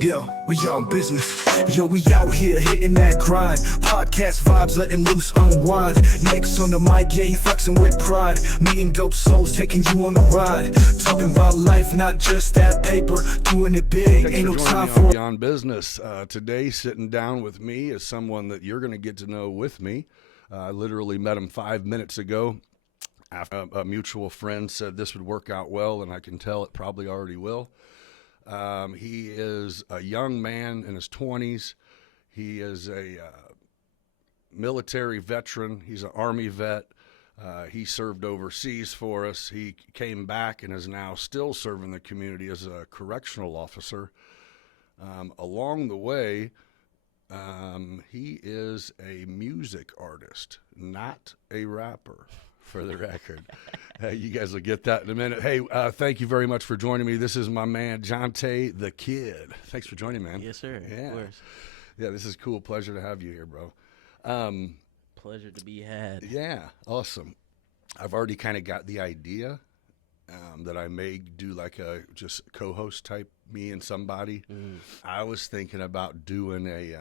Yo, we on business. Yo, we out here hitting that grind. Podcast vibes, letting loose, unwind. Next on the mic, yeah, he flexing with pride. Meeting dope souls, taking you on the ride. Talking about life, not just that paper. Doing it big, ain't no time for Beyond Business. Today, sitting down with me is someone that you're going to get to know with me. I literally met him 5 minutes ago. After a mutual friend said this would work out well, and I can tell it probably already will. He is a young man in his 20s. He is a military veteran. He's an Army vet. He served overseas for us. He came back and is now still serving the community as a correctional officer. Along the way, he is a music artist, not a rapper, for the record. You guys will get that in a minute. Hey, thank you very much for joining me. This is my man, Jontae the Kid. Thanks for joining, man. Yes, sir. Yeah. Of course. Yeah, this is cool. Pleasure to have you here, bro. Pleasure to be had. Yeah, awesome. I've already kind of got the idea that I may do like a just co-host type, me and somebody. I was thinking about doing a,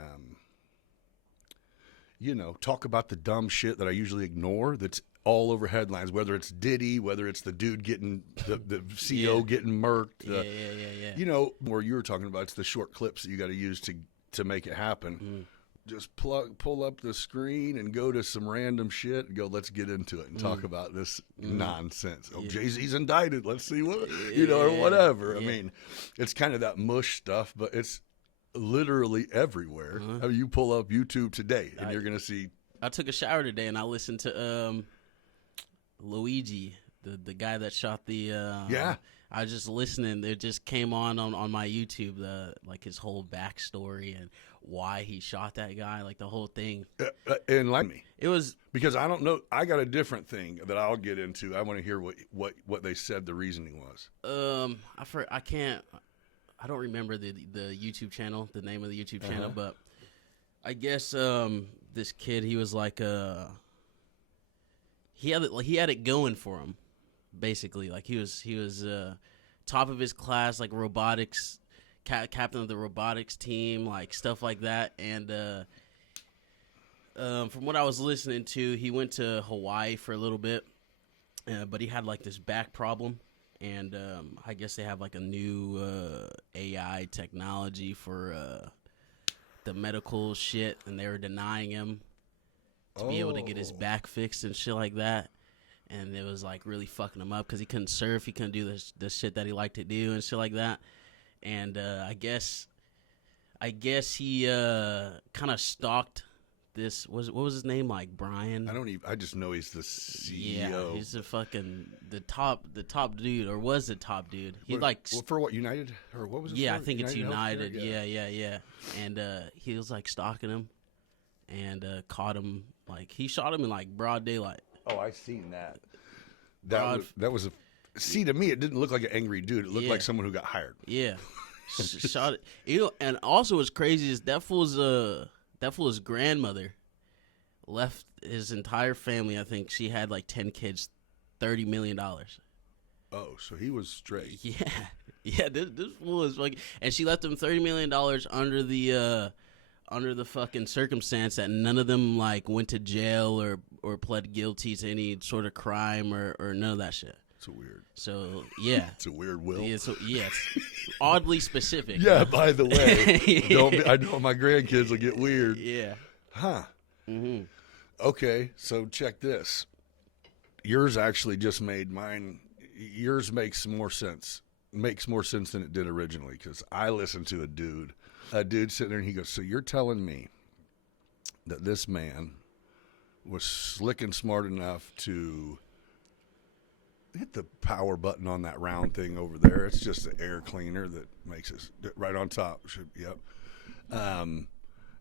talk about the dumb shit that I usually ignore that's all over headlines, whether it's Diddy, whether it's the dude getting, the CEO getting murked. Yeah. You know, where you were talking about, it's the short clips that you got to use to make it happen. Just pull up the screen and go to some random shit and go, let's get into it and talk about this nonsense. Oh, Jay-Z's indicted. Let's see what, or whatever. I mean, it's kind of that mush stuff, but it's literally everywhere. I mean, you pull up YouTube today and you're going to see. I took a shower today and I listened to Luigi, the guy that shot the. I was just listening. It just came on my YouTube, like his whole backstory and why he shot that guy, like the whole thing. Enlighten me. It was because I don't know. I got a different thing that I'll get into. I want to hear what they said the reasoning was. I don't remember the YouTube channel, the name of the YouTube channel, but I guess this kid, he was like he had it going for him. Basically, like he was top of his class, like robotics, captain of the robotics team, like stuff like that. And from what I was listening to, he went to Hawaii for a little bit, but he had like this back problem. And I guess they have like a new AI technology for the medical shit, and they were denying him to be able to get his back fixed and shit like that. And it was like really fucking him up because he couldn't surf, he couldn't do the shit that he liked to do and shit like that. And I guess he kind of stalked this. What was his name? Like Brian? I just know he's the CEO. Yeah, he's the top dude, or was the top dude. He for what, United, or what was it? Yeah, for? I think it's United. Healthcare? Yeah. And he was like stalking him, and caught him. Like he shot him in like broad daylight. Oh, I seen that. That was see, to me, it didn't look like an angry dude. It looked like someone who got hired. Yeah, shot it. And also, what's crazy is that fool's grandmother left his entire family. I think she had like 10 kids, $30 million. Oh, so he was straight. Yeah. This fool is like, and she left him $30 million under the fucking circumstance that none of them like went to jail or pled guilty to any sort of crime or none of that shit. It's weird. So yeah, it's a weird will. Yeah, it's oddly specific. Yeah. By the way, I know my grandkids will get weird. Yeah. Huh. Okay, so check this. Yours actually just made mine. Yours makes more sense. Makes more sense than it did originally, because I listened to a dude sitting there and he goes, so you're telling me that this man was slick and smart enough to hit the power button on that round thing over there? It's just the air cleaner that makes it right on top. Yep.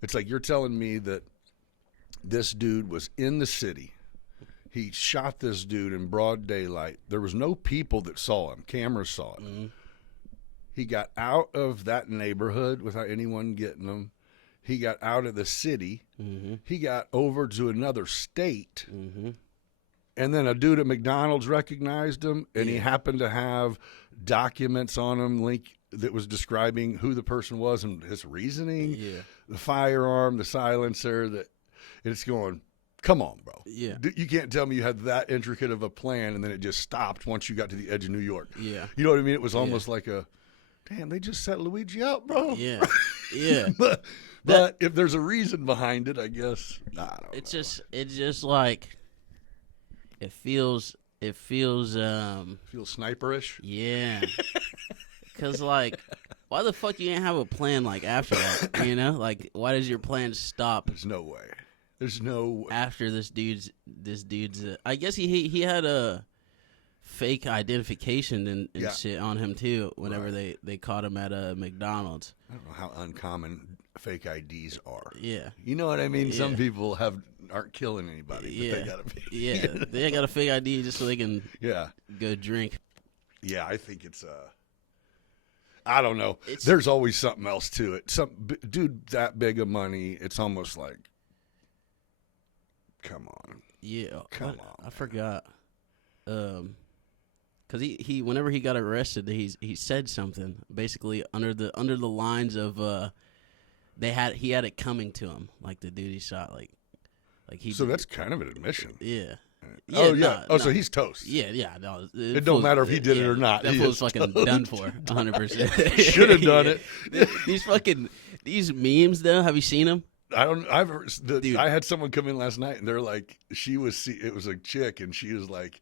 It's like you're telling me that this dude was in the city. He shot this dude in broad daylight. There was no people that saw him. Cameras saw it. He got out of that neighborhood without anyone getting him. He got out of the city. He got over to another state. And then a dude at McDonald's recognized him, and he happened to have documents on him that was describing who the person was and his reasoning, the firearm, the silencer. That it's going, come on, bro. Yeah. You can't tell me you had that intricate of a plan, and then it just stopped once you got to the edge of New York. Yeah. You know what I mean? It was almost like damn, they just set Luigi up, bro. Yeah. Yeah. but if there's a reason behind it, I guess I don't know. It's just like it feels sniperish. Yeah. Cause like, why the fuck you ain't have a plan like after that? You know, like why does your plan stop? There's no way. There's no way. After this dude's. I guess he had a fake identification and shit on him too. Whenever they caught him at a McDonald's. I don't know how uncommon fake IDs are. Yeah. You know what I mean? Some people aren't killing anybody. But they gotta be. They got a fake ID just so they can. Go drink. Yeah, I think it's I don't know. There's always something else to it. Some dude that big of money, it's almost like, come on. Yeah. Come on. I forgot. Cause he whenever he got arrested, he said something basically under the lines of he had it coming to him, like the dude he shot, like he. So that's kind of an admission. Yeah. So he's toast. Yeah. No, it don't matter if he did it or not. That fool's fucking done for, 100%. Should have done it. These memes though. Have you seen them? I had someone come in last night and they're like, it was a chick and she was like,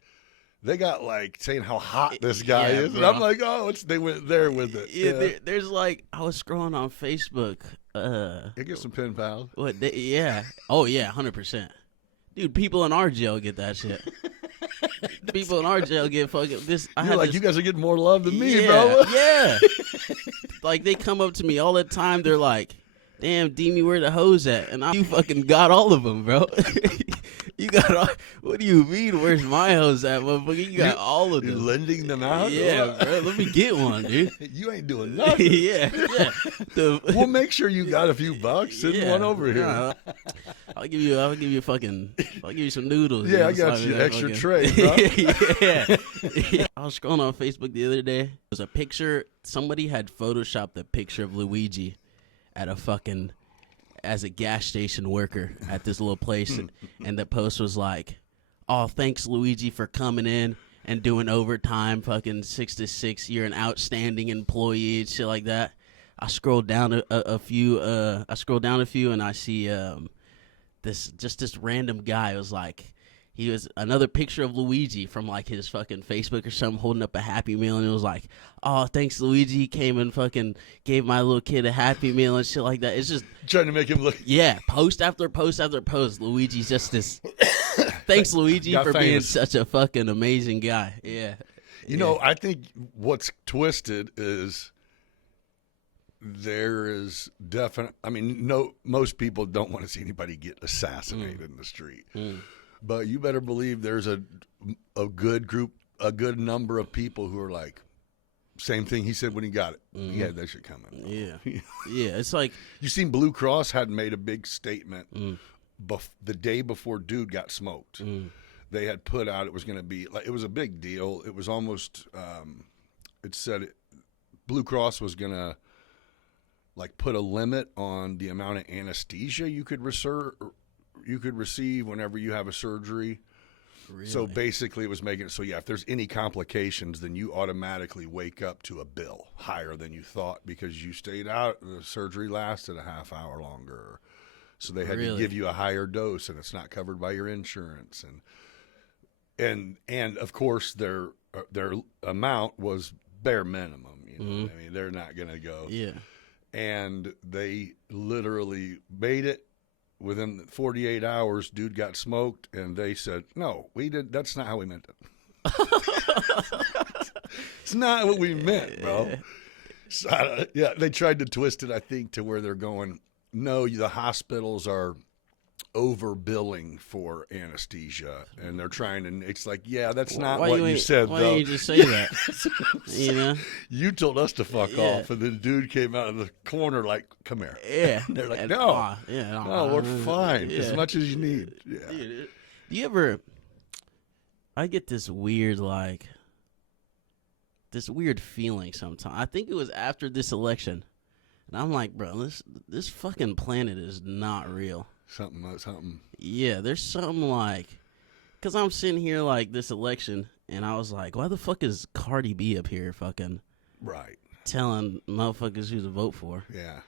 they got like saying how hot this guy is, bro. and I'm like, they went there with it. Yeah. There's like, I was scrolling on Facebook. Get some pen pals. What? Oh yeah, 100%. Dude, people in our jail get that shit. People in our jail get fucking this. You guys are getting more love than me, bro. Yeah. Like they come up to me all the time. They're like, "Damn, Demi, where the hoes at?" And you fucking got all of them, bro. You got all. What do you mean? Where's my hoes at, motherfucker? You got all of them. You're lending them out. Yeah, bro. Let me get one, dude. You ain't doing nothing. Yeah. We'll make sure you got a few bucks. Send one over here. I'll give you some noodles. Yeah, I got you extra tray, bro. Yeah. I was scrolling on Facebook the other day. There was a picture. Somebody had photoshopped a picture of Luigi as a gas station worker at this little place, and the post was like, "Oh, thanks Luigi for coming in and doing overtime, fucking 6 to 6. You're an outstanding employee," and shit like that. I scrolled down a few, and I see this random guy was like, he was another picture of Luigi from like his fucking Facebook or something, holding up a Happy Meal, and it was like, "Oh, thanks Luigi, he came and fucking gave my little kid a Happy Meal," and shit like that. It's just trying to make him look. Yeah, post after post after post. Luigi's just this. Thanks Luigi for being such a fucking amazing guy. Yeah. You know, I think what's twisted is there is definite. I mean, most people don't want to see anybody get assassinated in the street. But you better believe there's a good group, a good number of people who are like, same thing he said when he got it. He had that shit coming. Yeah. Yeah, it's like. You seen Blue Cross had made a big statement the day before dude got smoked. They had put out it was going to be, like, it was a big deal. It was almost, it said Blue Cross was going to, like, put a limit on the amount of anesthesia you could receive whenever you have a surgery. Really? So basically it was making it so, if there's any complications, then you automatically wake up to a bill higher than you thought because you stayed out, the surgery lasted a half hour longer. So they had to give you a higher dose, and it's not covered by your insurance. And of course their amount was bare minimum. You know, I mean, they're not going to go. Yeah. And they literally made it. Within 48 hours, dude got smoked, and they said, "No, we did. That's not how we meant it." It's not what we meant, bro. So, they tried to twist it, I think, to where they're going, no, the hospitals are overbilling for anesthesia, and they're trying to. It's like, that's not what you said, why though. Why didn't you just say that? You know, you told us to fuck off, and the dude came out of the corner like, "Come here." Yeah, and they're like, "No, no, we're fine. As much as you need." Yeah. Dude, do you ever? I get this weird feeling sometimes. I think it was after this election, and I'm like, bro, this fucking planet is not real. Something. Yeah, there's something because I'm sitting here like this election, and I was like, why the fuck is Cardi B up here fucking right telling motherfuckers who to vote for? Yeah.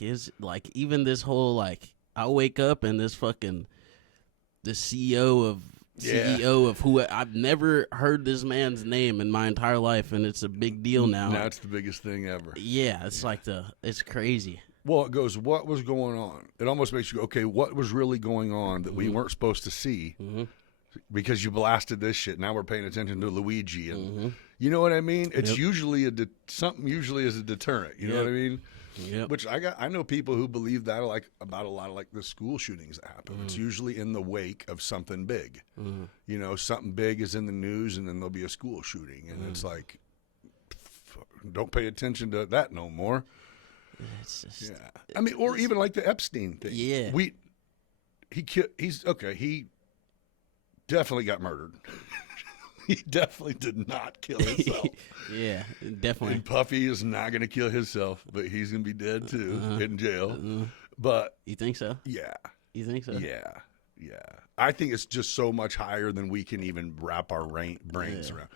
It's even this whole I wake up and this fucking the CEO of who I've never heard this man's name in my entire life, and it's a big deal now. Now it's the biggest thing ever. Yeah, it's it's crazy. Well, it goes, what was going on? It almost makes you go, okay, what was really going on that we weren't supposed to see because you blasted this shit? Now we're paying attention to Luigi. And you know what I mean? It's usually something usually is a deterrent. You know what I mean? Yep. Which I know people who believe that about a lot of the school shootings that happen. It's usually in the wake of something big. You know, something big is in the news, and then there'll be a school shooting, and it's like, don't pay attention to that no more. It's just, I mean, or even like the Epstein thing. Yeah. He definitely got murdered. He definitely did not kill himself. Yeah, definitely. And Puffy is not going to kill himself, but he's going to be dead too in jail. But you think so? Yeah. You think so? Yeah. I think it's just so much higher than we can even wrap our brains around.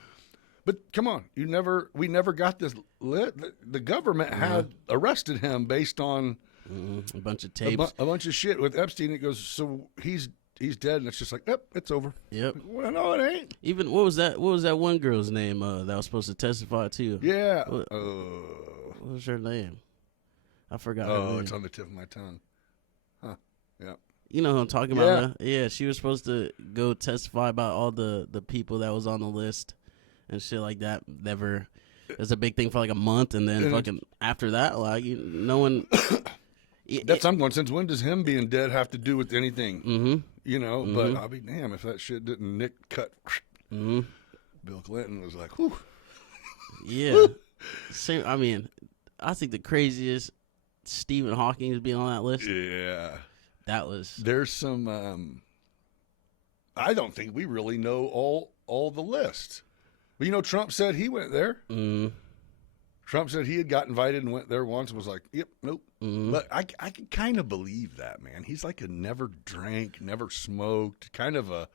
But come on, we never got this lit. The government had arrested him based on a bunch of tapes, a bunch of shit with Epstein. It goes, so he's dead, and it's just like, yep, it's over. Yep. Well, no, it ain't. Even what was that one girl's name that was supposed to testify too? Yeah. What was her name? I forgot. her name. It's on the tip of my tongue. Huh. Yeah. You know who I'm talking about? Huh? Yeah, she was supposed to go testify about all the people that was on the list and shit like that. Never. It was a big thing for like a month, and then fucking after that, no one. That's I'm going. Since when does him being dead have to do with anything? Mm-hmm. You know, but I'll be damned if that shit didn't cut. Bill Clinton was like, whew. Yeah. Same. I mean, I think the craziest Stephen Hawking is being on that list. Yeah. That was. There's some. I don't think we really know all the list. But you know, Trump said he went there. Trump said he had got invited and went there once and was like, yep, nope. But I can kind of believe that, man. He's like a never drank, never smoked, kind of a.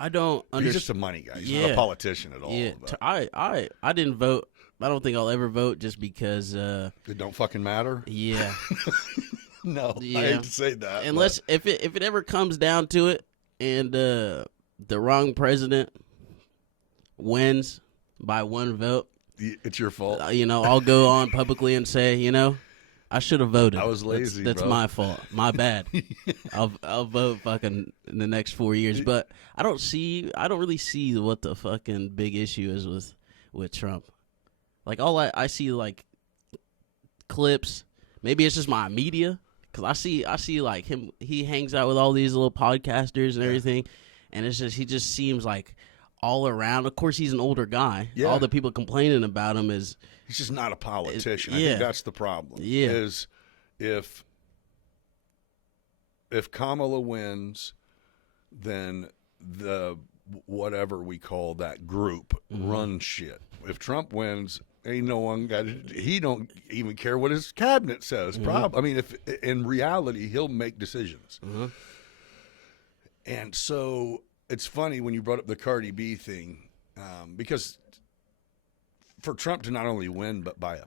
I don't understand. He's just a money guy. He's not a politician at all. Yeah, but. I didn't vote. I don't think I'll ever vote just because. It don't fucking matter. Yeah. No, yeah. I hate to say that. Unless if it ever comes down to it, and the wrong president wins by one vote, it's your fault. I'll go on publicly and say, I should have voted. I was lazy. That's bro. my fault. My bad. I'll vote fucking in the next 4 years. But I don't really see what the fucking big issue is with Trump. Like all I see like clips. Maybe it's just my media, because I see like him. He hangs out with all these little podcasters and everything, and he just seems like all around. Of course, he's an older guy. Yeah. All the people complaining about him is he's just not a politician. I yeah. think that's the problem. Yeah. Is if Kamala wins, then the whatever we call that group runs shit. If Trump wins, ain't no one he don't even care what his cabinet says. I mean, if in reality he'll make decisions. And so it's funny when you brought up the Cardi B thing, because for Trump to not only win but by a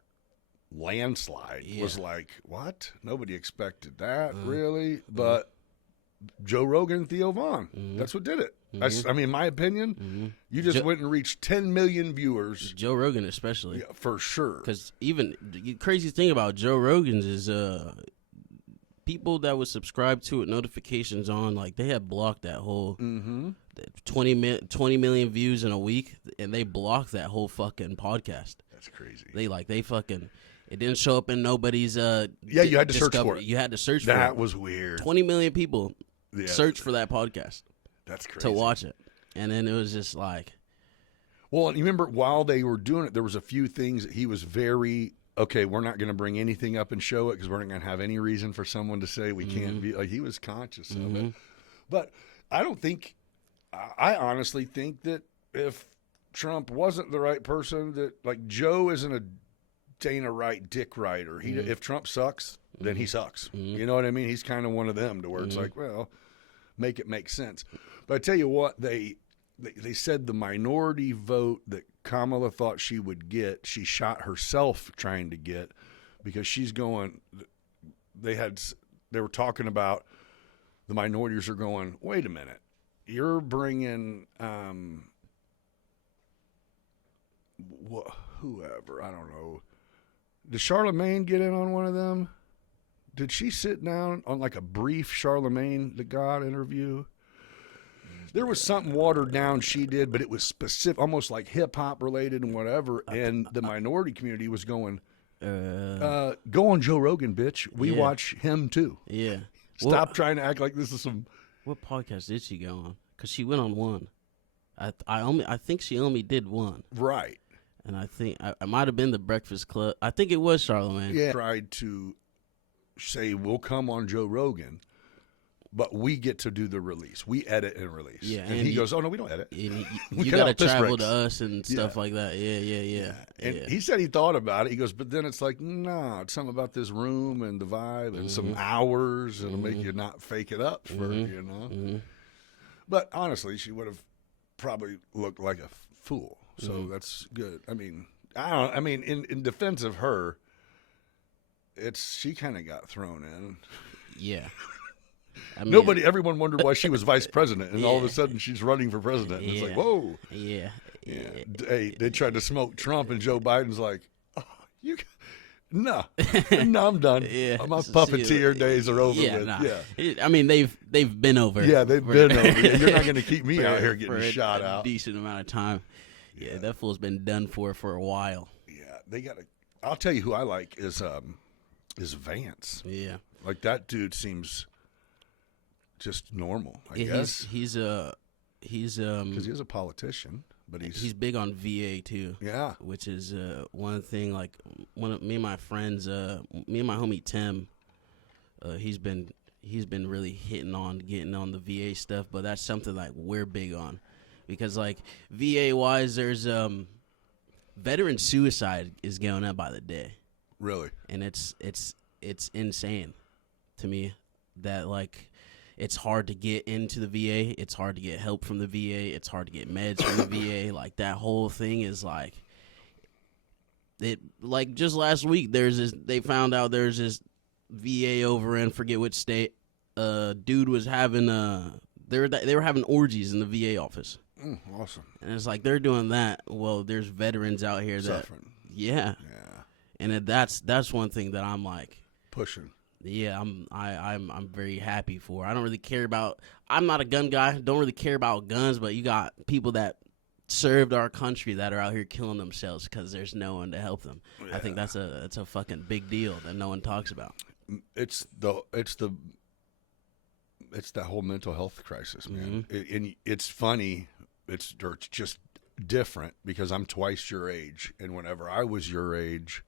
landslide was like, what? Nobody expected that, really? But Joe Rogan and Theo Vaughn, that's what did it. I mean, in my opinion, you just went and reached 10 million viewers. Joe Rogan especially. Yeah, for sure. Because even the crazy thing about Joe Rogan's is people that would subscribe to it, notifications on, like they had blocked that whole 20 million views in a week, and they blocked that whole fucking podcast. That's crazy. They fucking, it didn't show up in nobody's you had to search for it. You had to search for it. That was weird. 20 million people searched for that podcast. That's crazy. To watch it. And then it was just like. Well, and you remember while they were doing it, there was a few things that he was very, okay, we're not going to bring anything up and show it because we're not going to have any reason for someone to say we can't be. Like, he was conscious of it. But I don't think I honestly think that if Trump wasn't the right person, that like Joe isn't a Dana Wright, Dick Wright, or if Trump sucks, then he sucks. You know what I mean? He's kind of one of them to where it's like, well, make it make sense. But I tell you what, they said the minority vote that Kamala thought she would get, she shot herself trying to get, because she's going. They were talking about the minorities are going, wait a minute, you're bringing whoever, I don't know. Did Charlemagne get in on one of them? Did she sit down on like a brief Charlemagne the God interview? There was something watered down she did, but it was specific, almost like hip hop related and whatever. And the minority community was going, go on Joe Rogan, bitch. We watch him too. Yeah. Stop trying to act like this is some. What podcast did she go on? Because she went on one. I think she only did one. Right. And I think I might have been the Breakfast Club. I think it was Charlemagne. Yeah. Tried to say we'll come on Joe Rogan, but we get to do the release. We edit and release. Yeah, and he goes, oh no, we don't edit. You got to travel to us and stuff like that. Yeah. And he said he thought about it. He goes, but then it's like, no, it's something about this room and the vibe and some hours and it'll make you not fake it up for you know. But honestly, she would have probably looked like a fool. So that's good. I mean, in defense of her, she kind of got thrown in. Yeah. Everyone wondered why she was vice president, and all of a sudden she's running for president. And it's like, whoa. Yeah. Hey, they tried to smoke Trump, and Joe Biden's like, no, I'm done. My puppeteer days are over with. Nah. Yeah. I mean, they've been over. Yeah, they've been over. You're not going to keep me out here getting shot out. Decent amount of time. Yeah, that fool's been done for a while. Yeah, they got to. I'll tell you who I like is Vance. Yeah, like that dude seems just normal. I guess he's because he is a politician, but he's big on VA too. Yeah, which is one thing. Like me and my friends, me and my homie Tim, he's been really getting on the VA stuff. But that's something like we're big on. Because like VA wise, there's veteran suicide is going up by the day. Really, and it's insane to me that like it's hard to get into the VA. It's hard to get help from the VA. It's hard to get meds from the VA. Like that whole thing is like it. Like just last week, they found out there's this VA over in forget which state. Dude was having they were having orgies in the VA office. Awesome. And it's like they're doing that. Well, there's veterans out here suffering. Yeah. And that's one thing that I'm like pushing. Yeah, I'm very happy for. I don't really care about. I'm not a gun guy. Don't really care about guns, but you got people that served our country that are out here killing themselves because there's no one to help them. Yeah. I think that's a fucking big deal that no one talks about. It's that whole mental health crisis, man. And it's funny. It's just different because I'm twice your age, and whenever I was your age,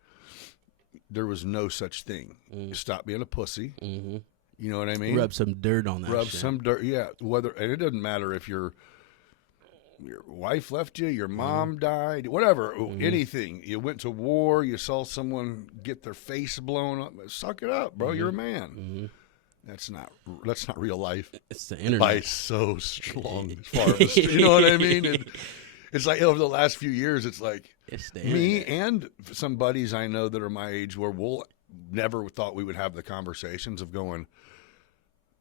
there was no such thing. Stop being a pussy. You know what I mean? Rub some dirt on that. Rub some dirt. Yeah. And it doesn't matter if your wife left you, your mom died, whatever, anything. You went to war. You saw someone get their face blown up. Suck it up, bro. You're a man. That's not real life. It's the internet. Life's so strong as far as you know what I mean. And it's like over the last few years, it's like me and some buddies I know that are my age where we'll never thought we would have the conversations of going,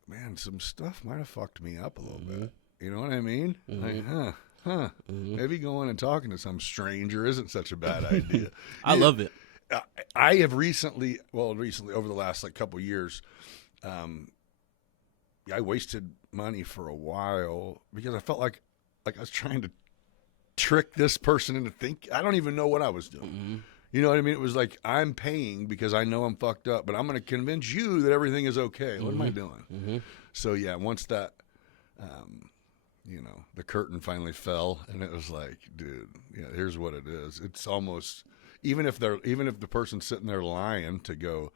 man, some stuff might have fucked me up a little bit. You know what I mean? Like, maybe going and talking to some stranger isn't such a bad idea. I love it. I have recently over the last like couple years. I wasted money for a while because I felt like I was trying to trick this person into think. I don't even know what I was doing. You know what I mean? It was like I'm paying because I know I'm fucked up, but I'm going to convince you that everything is okay. What am I doing? So yeah, once that, the curtain finally fell, and it was like, dude, yeah, here's what it is. It's almost even if the person's sitting there lying to go.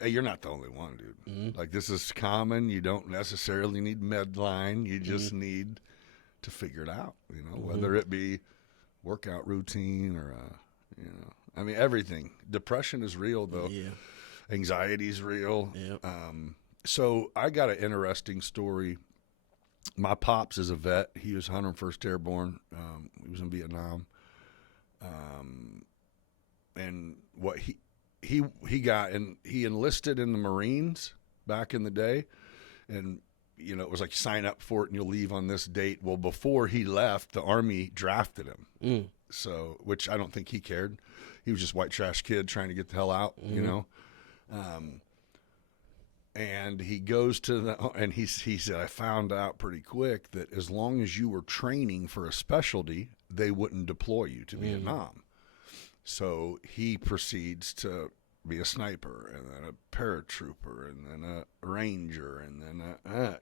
Hey, you're not the only one, dude. Like, this is common. You don't necessarily need Medline. You just need to figure it out, you know, whether it be workout routine or, you know, I mean, everything. Depression is real, though. Yeah. Anxiety is real. Yep. So I got an interesting story. My pops is a vet. He was 101st Airborne. He was in Vietnam. And what he got, and he enlisted in the Marines back in the day. And, you know, it was like, sign up for it and you'll leave on this date. Well, before he left, the Army drafted him. So, which I don't think he cared. He was just white trash kid trying to get the hell out, you know? And he goes to he said, I found out pretty quick that as long as you were training for a specialty, they wouldn't deploy you to Vietnam. So he proceeds to be a sniper and then a paratrooper and then a ranger and then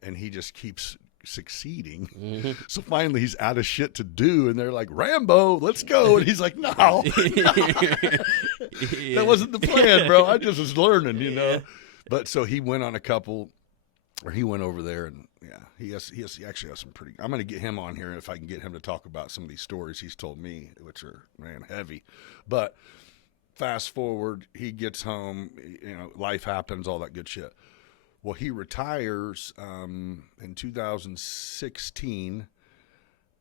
and he just keeps succeeding. So finally he's out of shit to do and they're like, Rambo, let's go. And he's like, no, that wasn't the plan, bro. I just was learning, you know. But so he went on he went over there and he actually has some pretty, I'm going to get him on here if I can get him to talk about some of these stories he's told me, which are, man, heavy. But fast forward, he gets home, you know, life happens, all that good shit. Well, he retires in 2016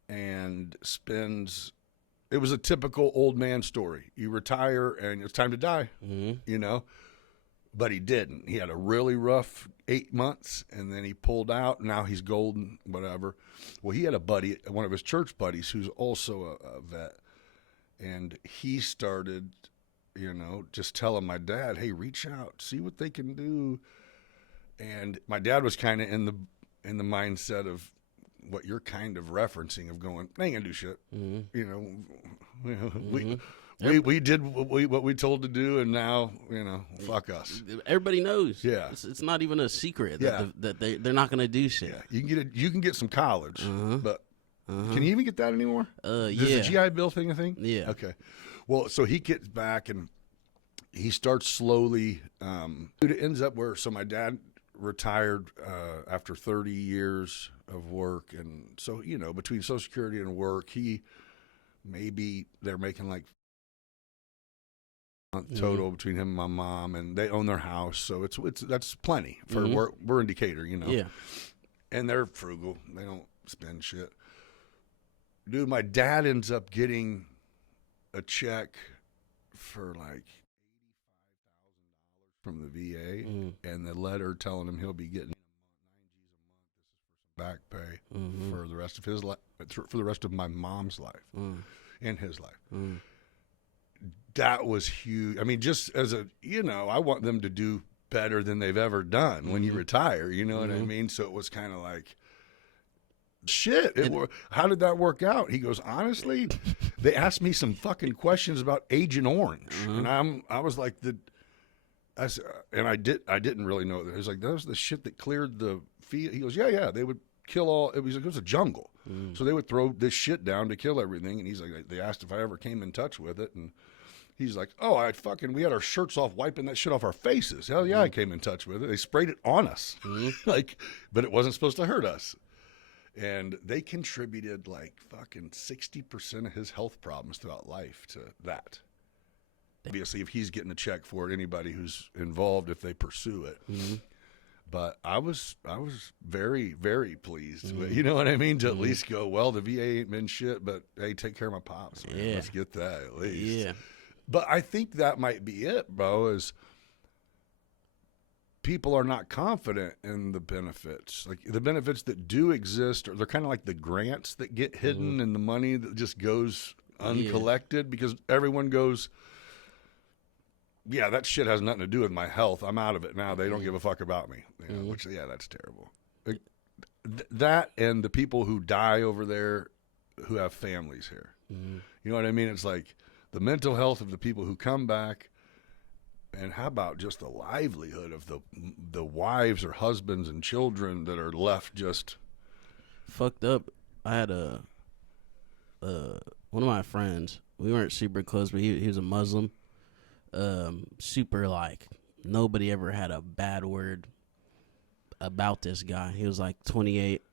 and it was a typical old man story. You retire and it's time to die, you know, but he didn't. He had a really rough 8 months and then he pulled out. Now he's golden, whatever. Well, he had a buddy, one of his church buddies, who's also a vet. And he started, you know, just telling my dad, hey, reach out, see what they can do. And my dad was kind of in the mindset of what you're kind of referencing, of going, they ain't gonna do shit. You know, we did what we told to do, and now, you know, fuck us. Everybody knows. Yeah, it's not even a secret that they're not gonna do shit. Yeah, you can get some college, but can you even get that anymore? Is the GI Bill thing a thing? Yeah. Okay. Well, so he gets back and he starts slowly. It ends up so my dad retired after 30 years of work, and so, you know, between Social Security and work, they're making like total between him and my mom, and they own their house, so that's plenty for we're in Decatur, you know. Yeah. And they're frugal, they don't spend shit. Dude, my dad ends up getting a check for like from the VA and the letter telling him he'll be getting back pay for the rest of his life, for the rest of my mom's life and his life. That was huge. I mean, just as a, you know, I want them to do better than they've ever done when you retire, you know what I mean? So it was kind of like, shit, how did that work out? He goes, honestly, they asked me some fucking questions about Agent Orange. And I was like, I didn't really know that. He was like, that was the shit that cleared the field. He goes, yeah, they would kill all, it was a jungle. So they would throw this shit down to kill everything. And he's like, they asked if I ever came in touch with it. And he's like, oh, we had our shirts off wiping that shit off our faces. Hell yeah, I came in touch with it. They sprayed it on us. But it wasn't supposed to hurt us. And they contributed like fucking 60% of his health problems throughout life to that. Obviously, if he's getting a check for it, anybody who's involved, if they pursue it. But I was very, very pleased with, you know what I mean? To at least go, well, the VA ain't been shit, but hey, take care of my pops, man. Yeah. Let's get that at least. Yeah. But I think that might be it, bro, is people are not confident in the benefits. Like the benefits that do exist, or they're kind of like the grants that get hidden and the money that just goes uncollected because everyone goes, yeah, that shit has nothing to do with my health. I'm out of it now. They don't give a fuck about me. You know, which, yeah, that's terrible. Like, that and the people who die over there who have families here. You know what I mean? It's like the mental health of the people who come back, and how about just the livelihood of the wives or husbands and children that are left just fucked up. I had one of my friends. We weren't super close, but he was a Muslim. Super, like, nobody ever had a bad word about this guy. He was like 28,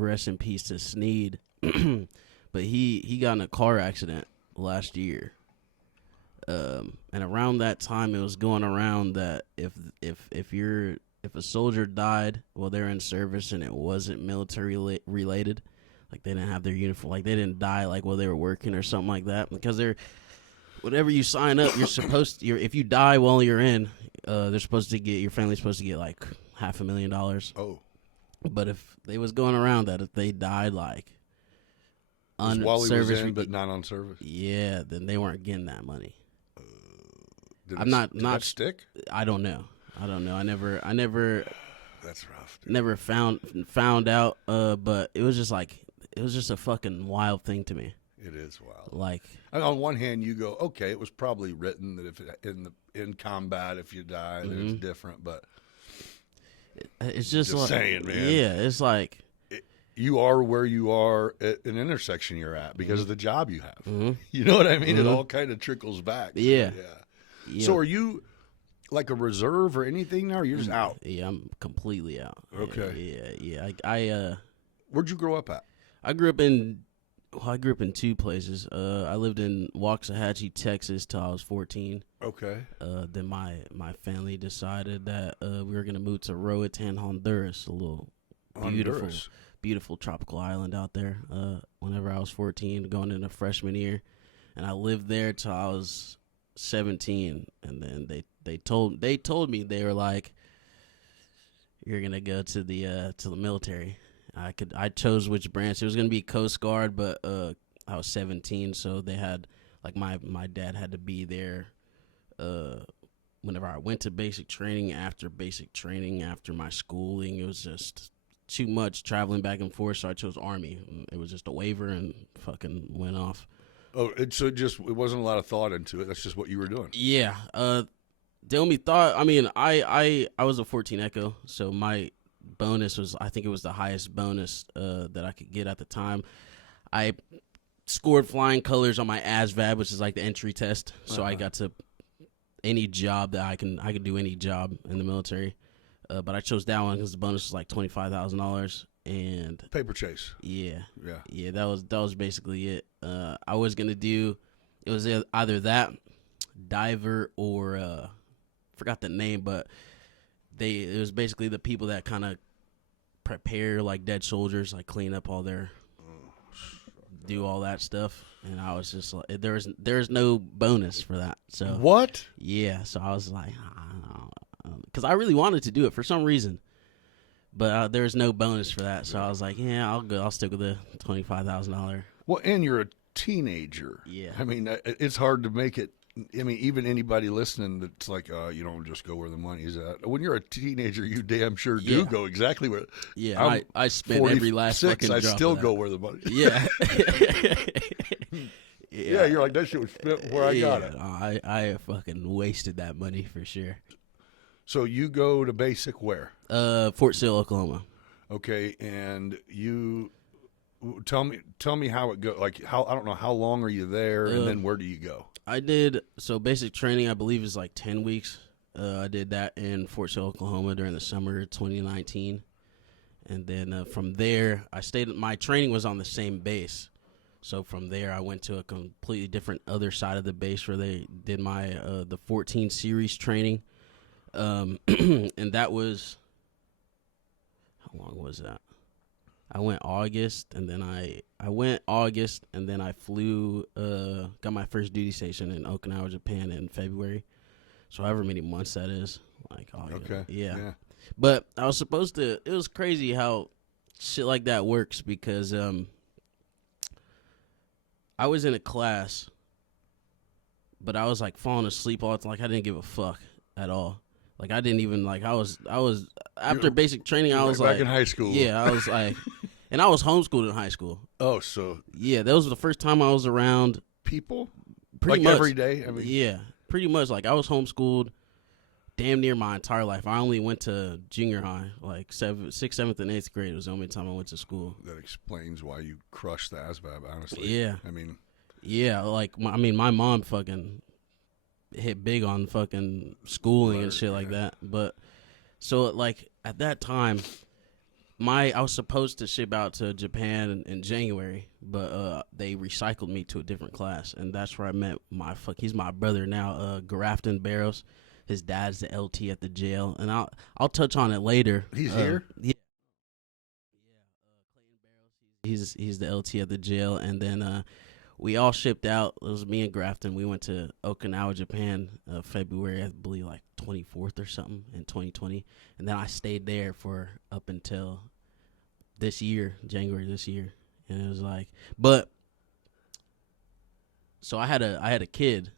rest in peace to Sneed. But he got in a car accident last year. And around that time, it was going around that if a soldier died while they're in service and it wasn't military related, like they didn't have their uniform, like they didn't die like while they were working or something like that, because whatever you sign up, you're supposed to, if you die while you're in, your family's supposed to get like $500,000. Oh. But if they was going around that if they died like on while he was service, in, but not on service. yeah, then they weren't getting that money. Did not stick? I don't know. I never. That's rough. Dude. Never found out. But it was just a fucking wild thing to me. It is wild. Like, and on one hand, you go, okay, it was probably written that if in combat, if you die, then it's different. But it's just like saying, man. Yeah, it's like you are where you are at an intersection you're at because of the job you have. You know what I mean? It all kind of trickles back. Yeah. Yeah. So are you like a reserve or anything now, or you're just out? Yeah, I'm completely out. Okay. Yeah. I Where'd you grow up at? I grew up in two places. I lived in Waxahachie, Texas till I was 14. Okay. Then my family decided that we were going to move to Roatan, Honduras, a little beautiful tropical island out there. Whenever I was 14, going into freshman year, and I lived there till I was 17, and then they told me, they were like, you're gonna go to the military. I chose which branch. It was gonna be Coast Guard, but I was 17, so they had like my dad had to be there whenever I went to basic training, after my schooling. It was just too much traveling back and forth, so I chose Army. It was just a waiver and fucking went off. Oh, it wasn't a lot of thought into it. That's just what you were doing. Yeah. The only thought, I mean, I was a 14 Echo, so my bonus was, I think it was the highest bonus that I could get at the time. I scored flying colors on my ASVAB, which is like the entry test. So I got to any job that I can do any job in the military. But I chose that one because the bonus was like $25,000. And paper chase. Yeah. That was basically it. I was gonna do, it was either that, diver, or forgot the name, but it was basically the people that kind of prepare like dead soldiers, like clean up all their, do all that stuff. And I was just like, there's no bonus for that. So what? Yeah. So I was like, because I really wanted to do it for some reason. But there's no bonus for that, so I was like, "Yeah, I'll go. I'll stick with the $25,000." Well, and you're a teenager. Yeah. I mean, it's hard to make it. I mean, even anybody listening that's like, you don't just go where the money's at. When you're a teenager, you damn sure do go exactly where. Yeah, I spent every last fucking drop. I still go where the money. Yeah. Yeah, you're like, that shit was spent where I got it. I fucking wasted that money for sure. So you go to basic where? Fort Sill, Oklahoma. Okay, and you tell me how it goes. Like, I don't know, how long are you there, and then where do you go? I did, so basic training, I believe, is like 10 weeks. I did that in Fort Sill, Oklahoma during the summer of 2019. And then from there, my training was on the same base. So from there, I went to a completely different other side of the base where they did my the 14 series training. And that was, how long was that? I went August, and then I flew, got my first duty station in Okinawa, Japan in February. So however many months that is, like August. Okay. Yeah. But I was supposed to, it was crazy how shit like that works, because I was in a class, but I was like falling asleep all the time. Like I didn't give a fuck at all. Like I didn't even, like I was after basic training, I was like back in high school. Yeah, I was like, and I was homeschooled in high school. Oh, so yeah, that was the first time I was around people pretty like much every day. I mean, yeah, pretty much. Like I was homeschooled damn near my entire life. I only went to junior high, like 6th, 7th, and 8th grade was the only time I went to school. That explains why you crushed the ASVAB, honestly. Yeah, I mean, yeah, like my mom fucking hit big on fucking schooling and shit like that. But so like at that time, I was supposed to ship out to Japan in January, but they recycled me to a different class, and that's where I met he's my brother now, Grafton Barrows. His dad's the LT at the jail, and I'll touch on it later. He's here? Yeah. Clayton Barrows, he's the LT at the jail, and then we all shipped out. It was me and Grafton. We went to Okinawa, Japan, February, I believe, like 24th or something in 2020. And then I stayed there for up until this year, January this year. And it was like, but so I had a kid,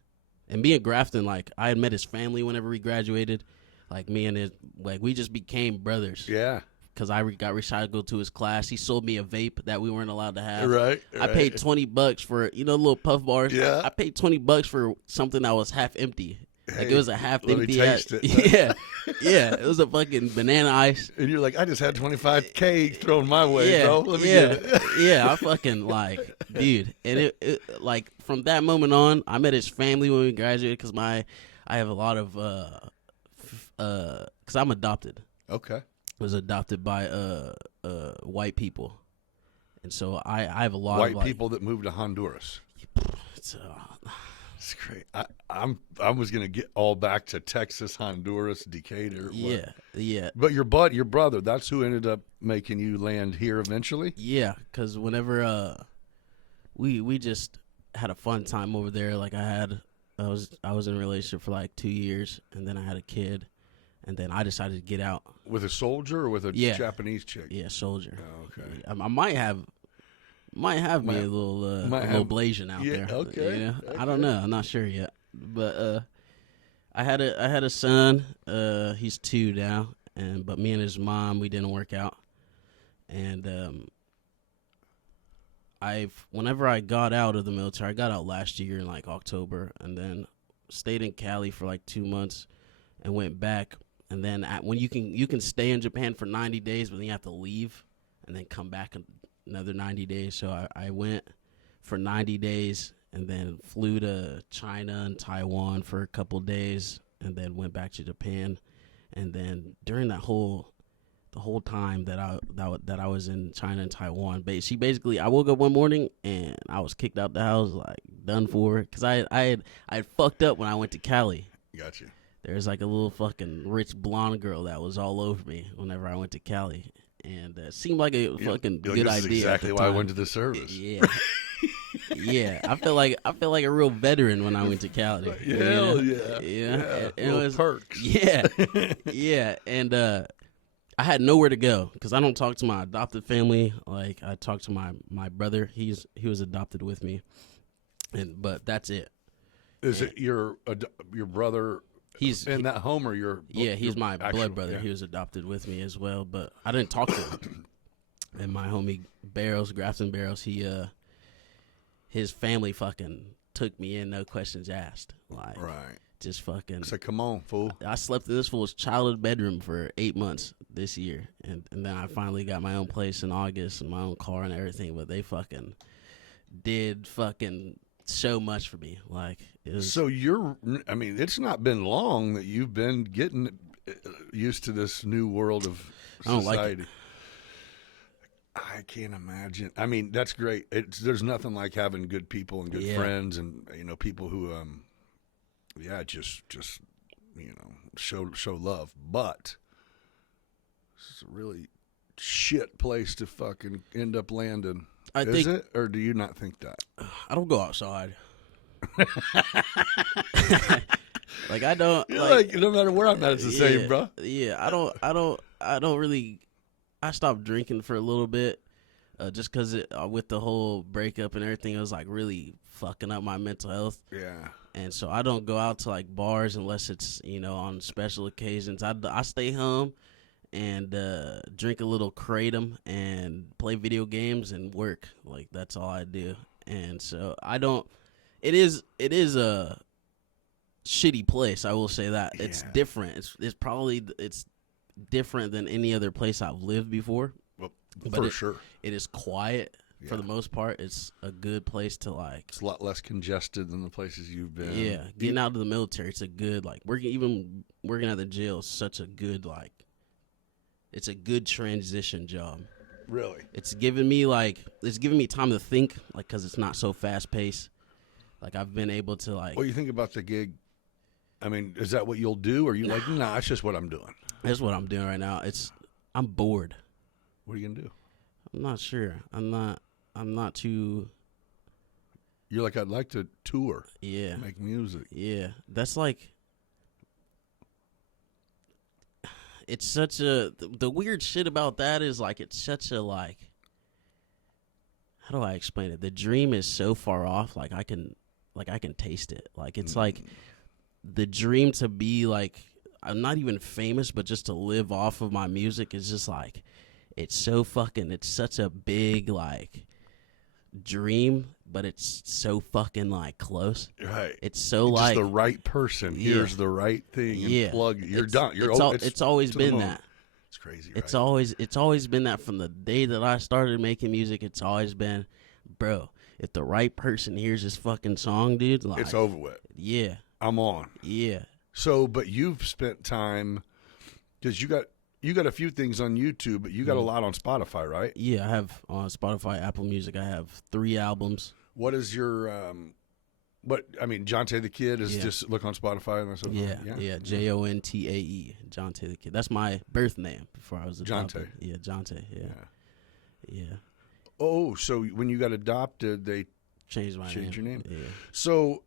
and me and Grafton, like, I had met his family whenever we graduated. Like, me and his, like, we just became brothers. Yeah. Because I got recycled to his class. He sold me a vape that we weren't allowed to have. Right. I paid $20 for, little puff bars. Yeah. I paid $20 for something that was half empty. Like, Hey, it was a half let empty. me taste it. Yeah. Yeah. It was a fucking banana ice. And you're like, I just had $25K thrown my way, Yeah. bro. Let me get it. Yeah. I fucking, like, dude. And it, like, from that moment on, I met his family when we graduated because I have a lot of, because I'm adopted. Okay. Was adopted by white people, and so I have a lot White of, like, people that moved to Honduras. It's great. I was gonna get all back to Texas, Honduras, Decatur. Yeah. But your brother, that's who ended up making you land here eventually. Yeah, because whenever we just had a fun time over there. Like, I was in a relationship for like 2 years, and then I had a kid. And then I decided to get out. With a soldier or with a Japanese chick? Yeah, soldier. Oh, okay. I might have me a little Blasian out there. Okay. I don't know. I'm not sure yet. But I had a son. He's 2 now, but me and his mom, we didn't work out. And whenever I got out of the military, I got out last year in like October, and then stayed in Cali for like 2 months, and went back. And then when you can stay in Japan for 90 days, but then you have to leave and then come back another 90 days. So I went for 90 days and then flew to China and Taiwan for a couple days, and then went back to Japan. And then during the whole time that I was in China and Taiwan, I woke up one morning and I was kicked out the house, like, done for, because I had fucked up when I went to Cali. Gotcha. There's like a little fucking rich blonde girl that was all over me whenever I went to Cali, and it seemed like a fucking good this idea. Is exactly why I went to the service. Yeah, yeah. I feel like a real veteran when I went to Cali. Hell yeah. It was perks. Yeah, yeah. And I had nowhere to go because I don't talk to my adopted family. Like, I talked to my brother. He was adopted with me, but that's it. Is it your brother? He's in that home, or your? Yeah, he's my actual blood brother. Yeah. He was adopted with me as well, but I didn't talk to him. And my homie Grafton Barrows, his family fucking took me in, no questions asked. Like, right. Just fucking. It's like, come on, fool. I slept in this fool's childhood bedroom for 8 months this year, and then I finally got my own place in August and my own car and everything. But they fucking did so much for me. Like, it was, so it's not been long that you've been getting used to this new world of society. I don't like it. I can't imagine. I mean, that's great. There's nothing like having good people and good friends, and people who just show love. But it's a really shit place to fucking end up landing. Is it, or do you not think that? I don't go outside. Like, I don't. Like, no matter where I'm at, it's the same, bro. Yeah, I don't really. I stopped drinking for a little bit, just because with the whole breakup and everything, it was like really fucking up my mental health. Yeah. And so I don't go out to like bars unless it's on special occasions. I stay home and drink a little kratom and play video games and work. Like, that's all I do. And so I don't. It is a shitty place. I will say that. It's different. It's different than any other place I've lived before. Well, but sure. It is quiet for the most part. It's a good place to, like. It's a lot less congested than the places you've been. Yeah, getting out of the military, it's a good, like, working at the jail is such a good, like, It's a good transition job. Really? It's giving me time to think, like, because it's not so fast paced. Like, I've been able to, like. What do you think about the gig? I mean, is that what you'll do? Or are you like, nah, it's just what I'm doing? That's what I'm doing right now. I'm bored. What are you gonna do? I'm not sure. I'm not too. You're like, I'd like to tour. Yeah. Make music. Yeah. That's like. It's such a. The weird shit about that is, like, it's such a, like. How do I explain it? The dream is so far off. Like, I can taste it. Like, it's like the dream to be, like, I'm not even famous, but just to live off of my music is just like, it's such a big, like, dream, but it's so fucking, like, close. Right. It's so, just like, the right person. Yeah. Here's the right thing. And Yeah. plug. You're done. It's always been that. It's crazy. It's right? it's always been that from the day that I started making music. It's always been, bro, if the right person hears this fucking song, dude, like, it's over with. Yeah. I'm on. Yeah. So, but you've spent time because you got a few things on YouTube, but you got a lot on Spotify, right? Yeah, I have on Spotify, Apple Music. I have 3 albums. What is your Jontae the Kid is just look on Spotify and stuff. Yeah. Jontae, Jontae the Kid. That's my birth name before I was adopted. Jontae. Yeah, Jontae. Yeah. Oh, so when you got adopted, they changed your name. Yeah. So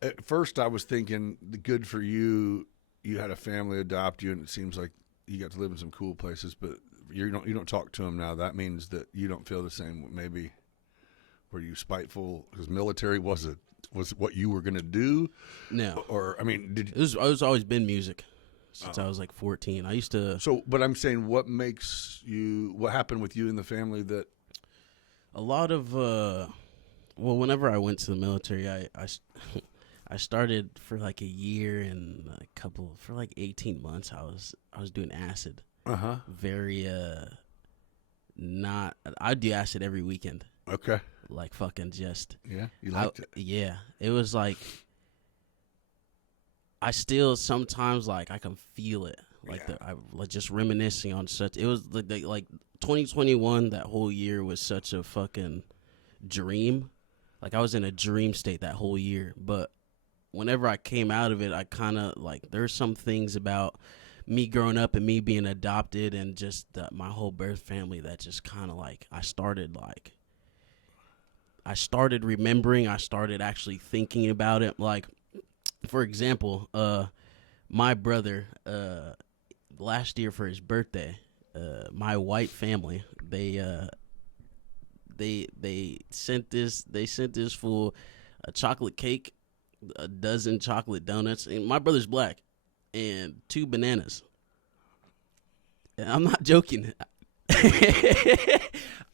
at first, I was thinking, good for you. You had a family adopt you, and it seems like you got to live in some cool places. But you don't talk to them now. That means that you don't feel the same. Maybe were you spiteful because military was what you were going to do? No. Or I mean, it was always been music since I was like 14. I used to. So, but I'm saying, what happened with you and the family that? A lot of whenever I went to the military, I started for like a year and for like 18 months. I was doing acid. Very I do acid every weekend. Okay. Like fucking just. Yeah, you liked it. Yeah, it was like. I still sometimes like I can feel it. Like I like just reminiscing on such. It was like 2021. That whole year was such a fucking dream. Like I was in a dream state that whole year, but. Whenever I came out of it, I kind of like there's some things about me growing up and me being adopted and just my whole birth family that just kind of like I started remembering, I started actually thinking about it. Like, for example, my brother last year for his birthday, my white family they sent this fool a chocolate cake, a dozen chocolate donuts, and my brother's black, and 2 bananas. And I'm not joking.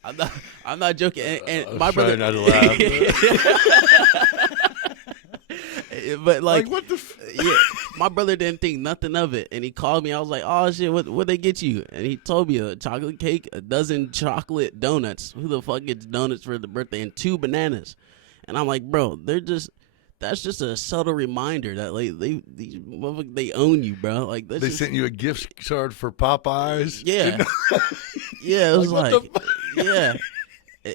I'm not joking. And my brother. Not to laugh. But like what the? Yeah, my brother didn't think nothing of it, and he called me. I was like, "Oh shit, what they get you?" And he told me a chocolate cake, a dozen chocolate donuts. Who the fuck gets donuts for the birthday, and 2 bananas? And I'm like, bro, that's just a subtle reminder that like these motherfuckers, they own you, bro. Like they sent you a gift card for Popeyes. Yeah, yeah. It was like yeah.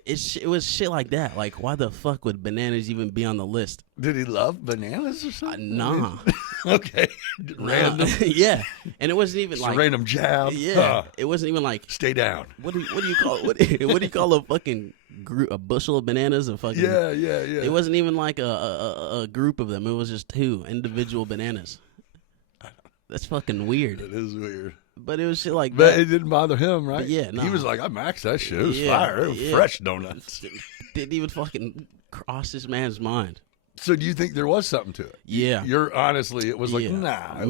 It was shit like that. Like, why the fuck would bananas even be on the list? Did he love bananas or something? Nah. Okay. Random. Yeah, and it wasn't even Just like a random jab. Yeah, it wasn't even like stay down. What do you call it? What do you call a fucking a bushel of bananas? A fucking yeah. It wasn't even like a group of them. It was just 2 individual bananas. That's fucking weird. It is weird. But it was shit like but that. it didn't bother him, right? But yeah, no. He was like, I maxed that shit. It was fire. It was fresh donuts. Didn't even fucking cross this man's mind. So do you think there was something to it? Yeah. You're honestly, it was like, nah.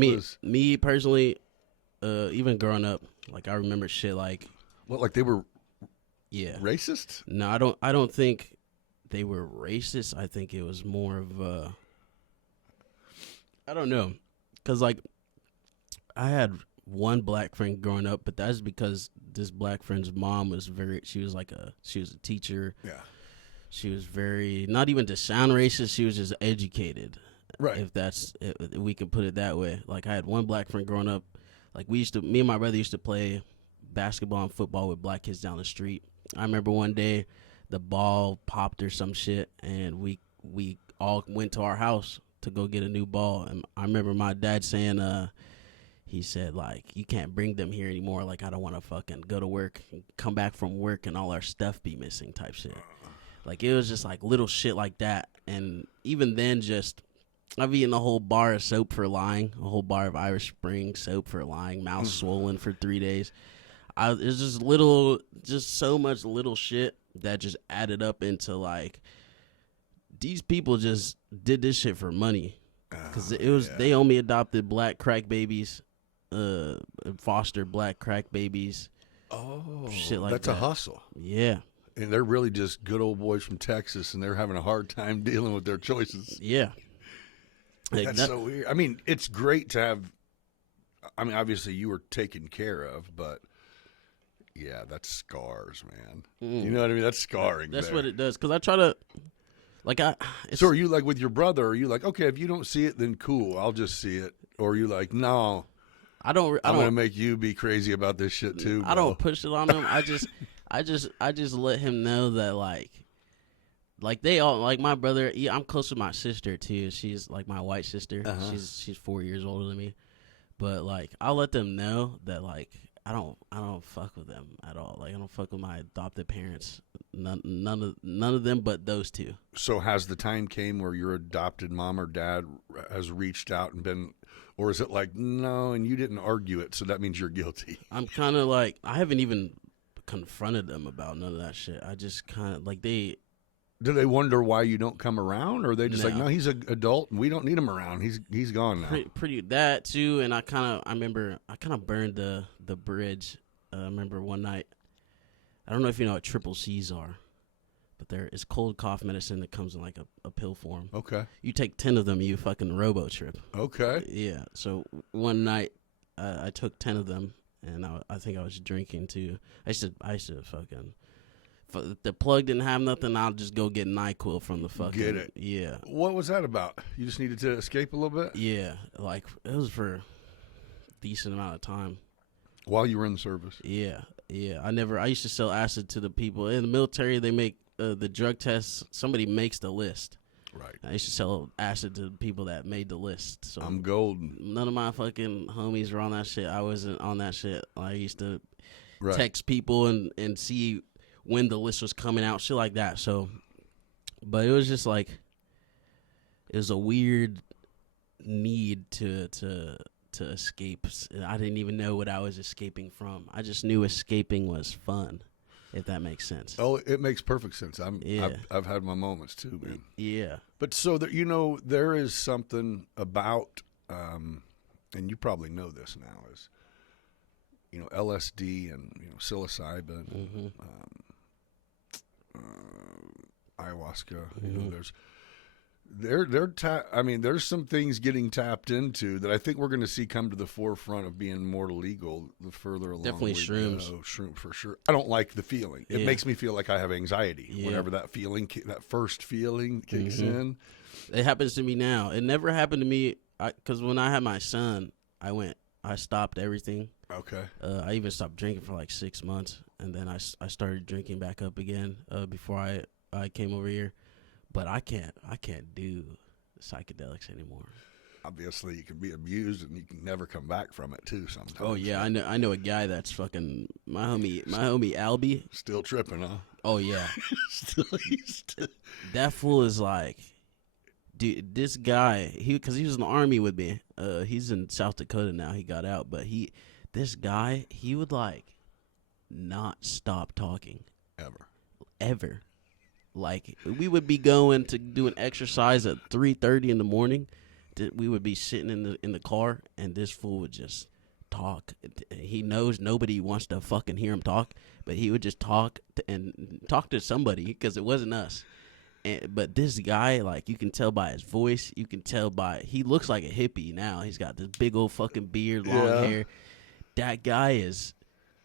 Me personally, even growing up, like I remember shit like. What, like they were racist? No, I don't think they were racist. I think it was more of I don't know. Because like I had one black friend growing up, but that's because this black friend's mom was she was a teacher. Yeah. She was very, not even to sound racist, she was just educated. Right. If we can put it that way. Like I had one black friend growing up, like me and my brother used to play basketball and football with black kids down the street. I remember one day the ball popped or some shit, and we all went to our house to go get a new ball. And I remember my dad saying, he said, like, you can't bring them here anymore. Like, I don't want to fucking go to work, come back from work, and all our stuff be missing type shit. Like, it was just, like, little shit like that. And even then, just, I've eaten a whole bar of soap for lying, a whole bar of Irish Spring soap for lying, mouth swollen for 3 days. It's just so much little shit that just added up into, like, these people just did this shit for money. Because they only adopted black crack babies, foster black crack babies. Oh, shit like that's that. a hustle. Yeah. And they're really just good old boys from Texas, and they're having a hard time dealing with their choices. Yeah. Like that's so weird. I mean, it's great to have. I mean, obviously you were taken care of, but yeah, that's scars, man. You know what I mean? That's scarring. That's there. what it does. Because I try to, like, So are you like with your brother? Are you like, okay, if you don't see it, then cool, I'll just see it? Or are you like, no, I'm gonna make you be crazy about this shit too, bro. I don't push it on him. I just let him know that like they all, like my brother. Yeah, I'm close with my sister too. She's like my white sister. She's 4 years older than me. But like I'll let them know that like I don't fuck with them at all. Like I don't fuck with my adopted parents. None of them but those two. So has the time came where your adopted mom or dad has reached out and been, or is it like no, and you didn't argue it, so that means you're guilty? I'm kind of like I haven't even confronted them about none of that shit. I just kind of like they. Do they wonder why you don't come around, or are they just like, No. no, he's an adult and we don't need him around. He's gone now. Pretty that too, and I remember I kind of burned the bridge. I remember one night. I don't know if you know what triple C's are, but it's cold cough medicine that comes in like a pill form. Okay. You take 10 of them, you fucking robo trip. Okay. Yeah. So one night, I took 10 of them, and I think I was drinking too. I used to fucking. If the plug didn't have nothing, I'll just go get NyQuil from the fucking. Get it. Yeah. What was that about? You just needed to escape a little bit? Yeah. Like, it was for a decent amount of time. While you were in the service? Yeah. Yeah. I used to sell acid to the people. In the military, they make the drug tests. Somebody makes the list. Right. I used to sell acid to the people that made the list. So I'm golden. none of my fucking homies were on that shit. I wasn't on that shit. I used to Right. text people and see when the list was coming out, shit like that. So, but it was just like, it was a weird need to escape. I didn't even know what I was escaping from. I just knew escaping was fun, if that makes sense. Oh, it makes perfect sense. I've had my moments too, man. Yeah. But so that there is something about, and you probably know this now, is LSD and psilocybin. Mm-hmm. Ayahuasca. Mm-hmm. There's some things getting tapped into that I think we're going to see come to the forefront of being more legal the further along. Definitely we shrooms. go. Shrooms for sure. I don't like the feeling. It makes me feel like I have anxiety whenever that first feeling kicks in. It happens to me now. It never happened to me because when I had my son, I stopped everything. Okay. I even stopped drinking for like 6 months, and then I started drinking back up again before I came over here. But I can't do psychedelics anymore. Obviously, you can be abused and you can never come back from it too. Sometimes. Oh yeah, I know a guy that's fucking my homie Albie. Still tripping, huh? Oh yeah, still. that fool is like, dude. This guy, because he was in the army with me. He's in South Dakota now. He got out, but this guy, he would like not stop talking ever. Like, we would be going to do an exercise at 3:30 in the morning. We would be sitting in the car, and this fool would just talk. He knows nobody wants to fucking hear him talk, but he would just talk to somebody because it wasn't us. But this guy, like, you can tell by his voice. You can tell he looks like a hippie now. He's got this big old fucking beard, long hair. That guy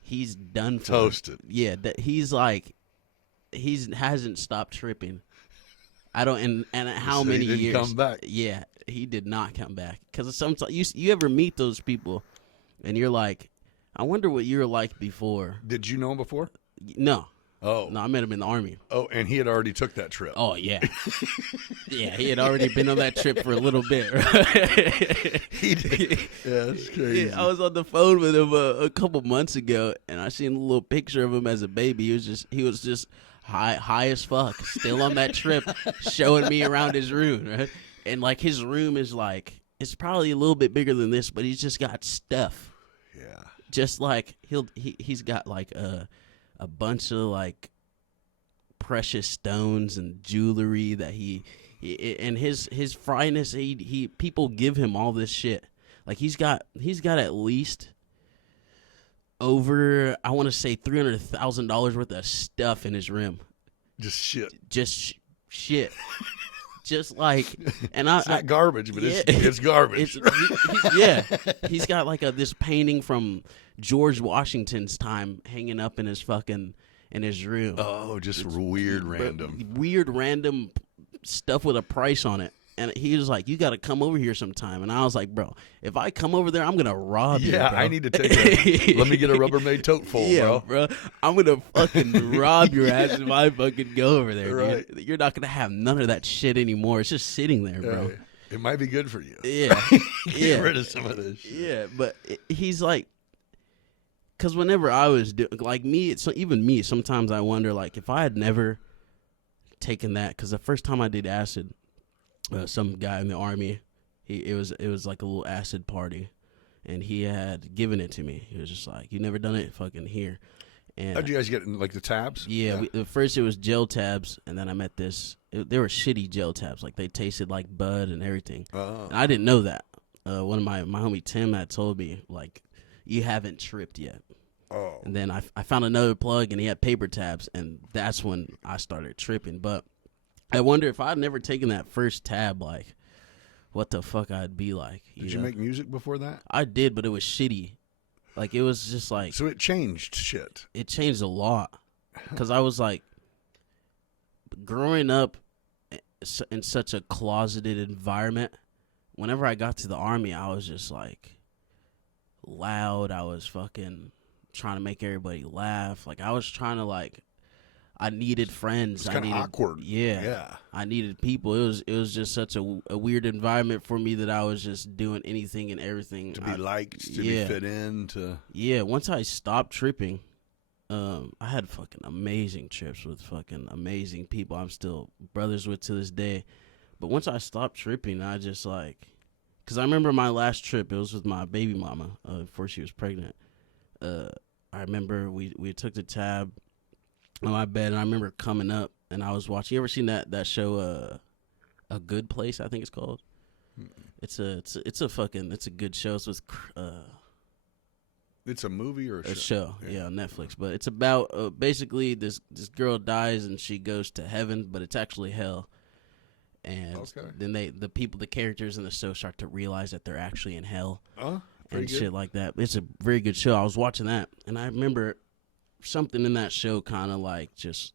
he's done for. Toasted. Yeah, he's like. He hasn't stopped tripping. I don't, and how So many he didn't years? come back. Yeah, he did not come back. Because sometimes you ever meet those people, and you're like, I wonder what you were like before. Did you know him before? No. Oh. No, I met him in the Army. Oh, and he had already took that trip. Oh, yeah. Yeah, he had already been on that trip for a little bit. Right? He did. Yeah, that's crazy. Yeah, I was on the phone with him a couple months ago, and I seen a little picture of him as a baby. He was just high as fuck, still on that trip, showing me around his room, right? And like his room is like, it's probably a little bit bigger than this, but he's just got stuff. Yeah. Just like he's got like a bunch of like precious stones and jewelry that he and his fryness, he people give him all this shit. Like he's got at least over, I want to say $300,000 worth of stuff in his room. Just shit. Shit. Just like, and it's not garbage, but it's garbage. He's got like this painting from George Washington's time hanging up in his room. Oh, just weird random stuff with a price on it. And he was like, "You got to come over here sometime." And I was like, "Bro, if I come over there, I'm gonna rob you." Yeah, bro. I need to take let me get a Rubbermaid tote full, bro. I'm gonna fucking rob your ass if I fucking go over there. Right. Dude. You're not gonna have none of that shit anymore. It's just sitting there, bro. It might be good for you. Yeah, Get rid of some of this shit. Yeah, but he's like, because whenever I was like me, even me, sometimes I wonder like if I had never taken that, because the first time I did acid. Some guy in the Army, it was like a little acid party, and he had given it to me. He was just like, "You never done it? Fucking here." And how'd you guys get like the tabs? Yeah, first it was gel tabs, and then I met they were shitty gel tabs, like they tasted like bud and everything. Oh. And I didn't know that. One of my homie Tim had told me like, "You haven't tripped yet." Oh. And then I found another plug, and he had paper tabs, and that's when I started tripping. But I wonder if I'd never taken that first tab, like, what the fuck I'd be like. Did you make music before that? I did, but it was shitty. Like, it was just like... So it changed shit. It changed a lot. Because I was like, growing up in such a closeted environment, whenever I got to the Army, I was just like, loud. I was fucking trying to make everybody laugh. Like, I was trying to like... I needed friends. It's kind of awkward. Yeah. I needed people. It was just such a weird environment for me that I was just doing anything and everything. To be liked, to be fit in, to... Yeah, once I stopped tripping, I had fucking amazing trips with fucking amazing people I'm still brothers with to this day. But once I stopped tripping, I just like... Because I remember my last trip, it was with my baby mama before she was pregnant. I remember we took the tab on my bed, and I remember coming up, and I was watching. You ever seen that show, A Good Place? I think it's called. It's a good show. So it's a movie or a show? Yeah, on Netflix. But it's about basically this girl dies and she goes to heaven, but it's actually hell. And then the characters in the show start to realize that they're actually in hell and good. Shit like that. It's a very good show. I was watching that, and I remember something in that show kind of like just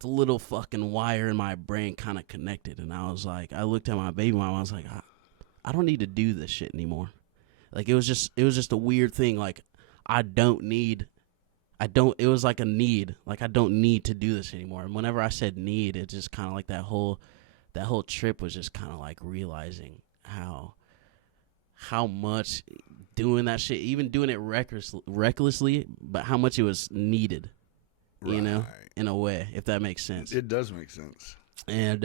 the little fucking wire in my brain kind of connected, and I was like, I looked at my baby mom, I was like, I don't need to do this shit anymore. Like it was just a weird thing. Like it was like a need. Like I don't need to do this anymore. And whenever I said need, it just kind of like that whole trip was just kind of like realizing how much doing that shit, even doing it recklessly, but how much it was needed, you know, in a way, if that makes sense. It does make sense. And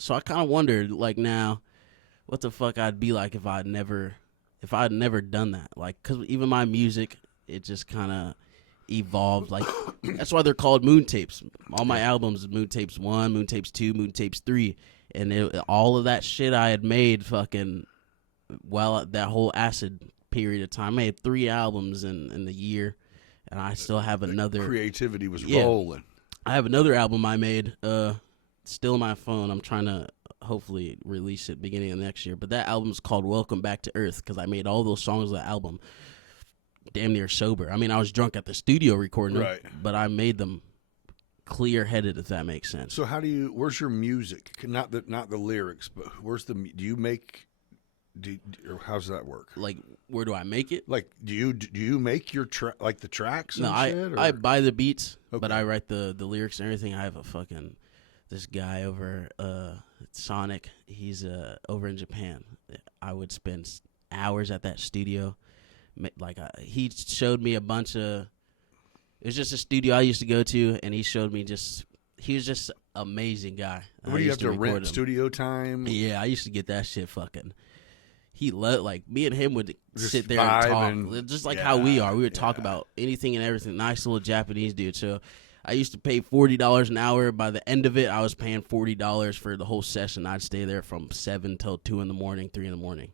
so I kind of wondered, like now, what the fuck I'd be like if I'd never done that. Like, because even my music, it just kind of evolved. Like, that's why they're called moon tapes. All my albums, moon tapes 1, moon tapes 2, moon tapes 3. And all of that shit I had made fucking, well, that whole acid period of time. I made 3 albums in the year, and I still have another. Creativity was rolling. I have another album I made, still on my phone. I'm trying to hopefully release it beginning of next year. But that album's called Welcome Back to Earth, because I made all those songs of the album damn near sober. I mean, I was drunk at the studio recording them, but I made them clear-headed, if that makes sense. So where's your music? Not the lyrics, but do you make or how's that work? Like, where do I make it? Like, do you make your like the tracks? And shit, I buy the beats, Okay. but I write the lyrics and everything. I have a fucking this guy over Sonic. He's over in Japan. I would spend hours at that studio. Like he showed me a bunch of. It was just a studio I used to go to, and he showed me just. He was just amazing guy. What do you have to rent studio time? Yeah, I used to get that shit fucking. He loved, like, me and him would Just sit there and talk, just like how we are. We would talk about anything and everything. Nice little Japanese dude. So I used to pay $40 an hour. By the end of it, I was paying $40 for the whole session. I'd stay there from 7 till 2 in the morning, 3 in the morning.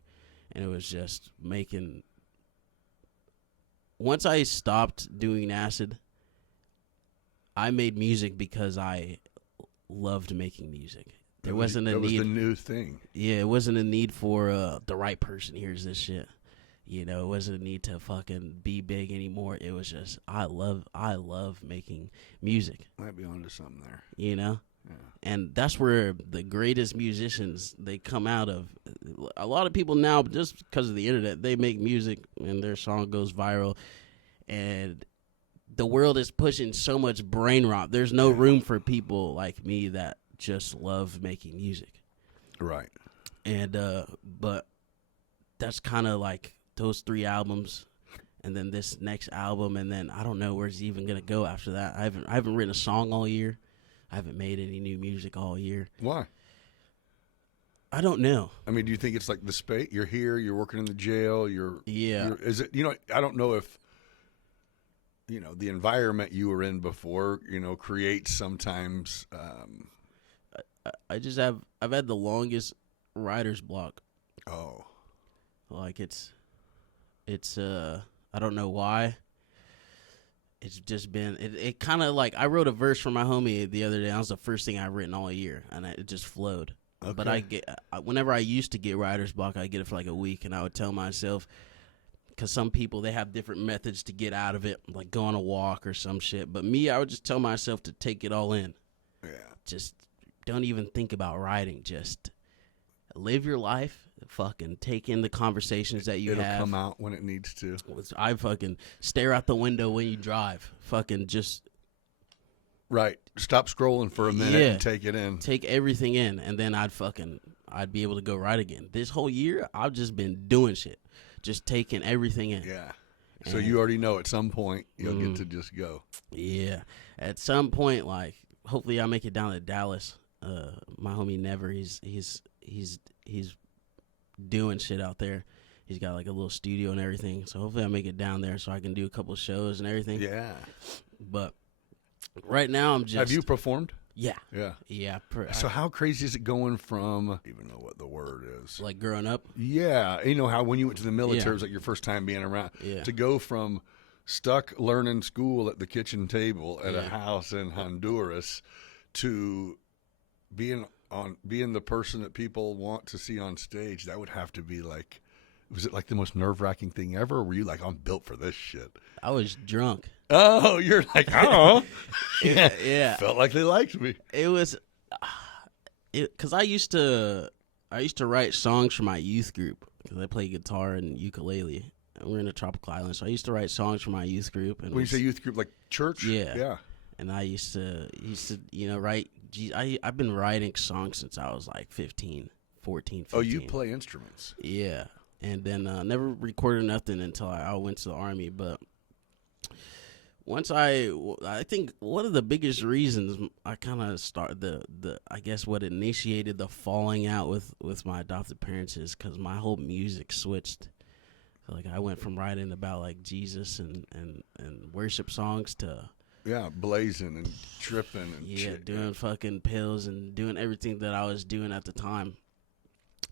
And it was just making. Once I stopped doing acid, I made music because I loved making music. There wasn't a need. That was the new thing. Yeah, it wasn't a need for the right person hears this shit. You know, it wasn't a need to fucking be big anymore. It was just I love making music. Might be onto something there. You know? Yeah. And that's where the greatest musicians, they come out of. A lot of people now, just because of the internet, they make music and their song goes viral. And the world is pushing so much brain rot. There's no room for people like me that just love making music. Right. And but that's kind of like those 3 albums and then this next album, and then I don't know where it's even gonna go after that. I haven't written a song all year. I haven't made any new music all year. Why? I don't know. I mean, do you think it's like the space? You're here, you're working in the jail, is it, I don't know if the environment you were in before, creates sometimes I've had the longest writer's block. Oh. Like it's I don't know why. It's just been it kind of like I wrote a verse for my homie the other day. That was the first thing I've written all year, and it just flowed. Okay. But whenever I used to get writer's block, I get it for like a week, and I would tell myself, because some people, they have different methods to get out of it, like go on a walk or some shit. But me, I would just tell myself to take it all in. Yeah. Just don't even think about writing. Just live your life. Fucking take in the conversations that you have. It'll come out when it needs to. I fucking stare out the window when you drive. Fucking just. Right. Stop scrolling for a minute and take it in. Take everything in, and then I'd be able to go right again. This whole year, I've just been doing shit. Just taking everything in. Yeah. So you already know at some point you'll get to just go. Yeah. At some point, like, hopefully I make it down to Dallas. My homie Never, he's doing shit out there. He's got like a little studio and everything. So hopefully I make it down there so I can do a couple shows and everything. Yeah. But right now I'm just. Have you performed? Yeah. Yeah. Yeah. So how crazy is it going from, I don't even know what the word is. Like growing up? Yeah. You know how when you went to the military, it was like your first time being around. Yeah. To go from stuck learning school at the kitchen table at a house in Honduras to being the person that people want to see on stage, that would have to be like, was it like the most nerve-wracking thing ever? Or were you like, I'm built for this shit? I was drunk. Oh, you're like, oh. Yeah. Felt like they liked me. It was, because I used to write songs for my youth group, because I play guitar and ukulele. And we're in a tropical island, so I used to write songs for my youth group. And when you say youth group, like church? Yeah. Yeah. And I used to write. I've been writing songs since I was like 15. Oh, you play instruments? Yeah. And then never recorded nothing until I went to the Army. But once I think one of the biggest reasons I kind of started I guess what initiated the falling out with my adopted parents is because my whole music switched. So like I went from writing about like Jesus and worship songs to blazing and tripping and doing fucking pills and doing everything that I was doing at the time.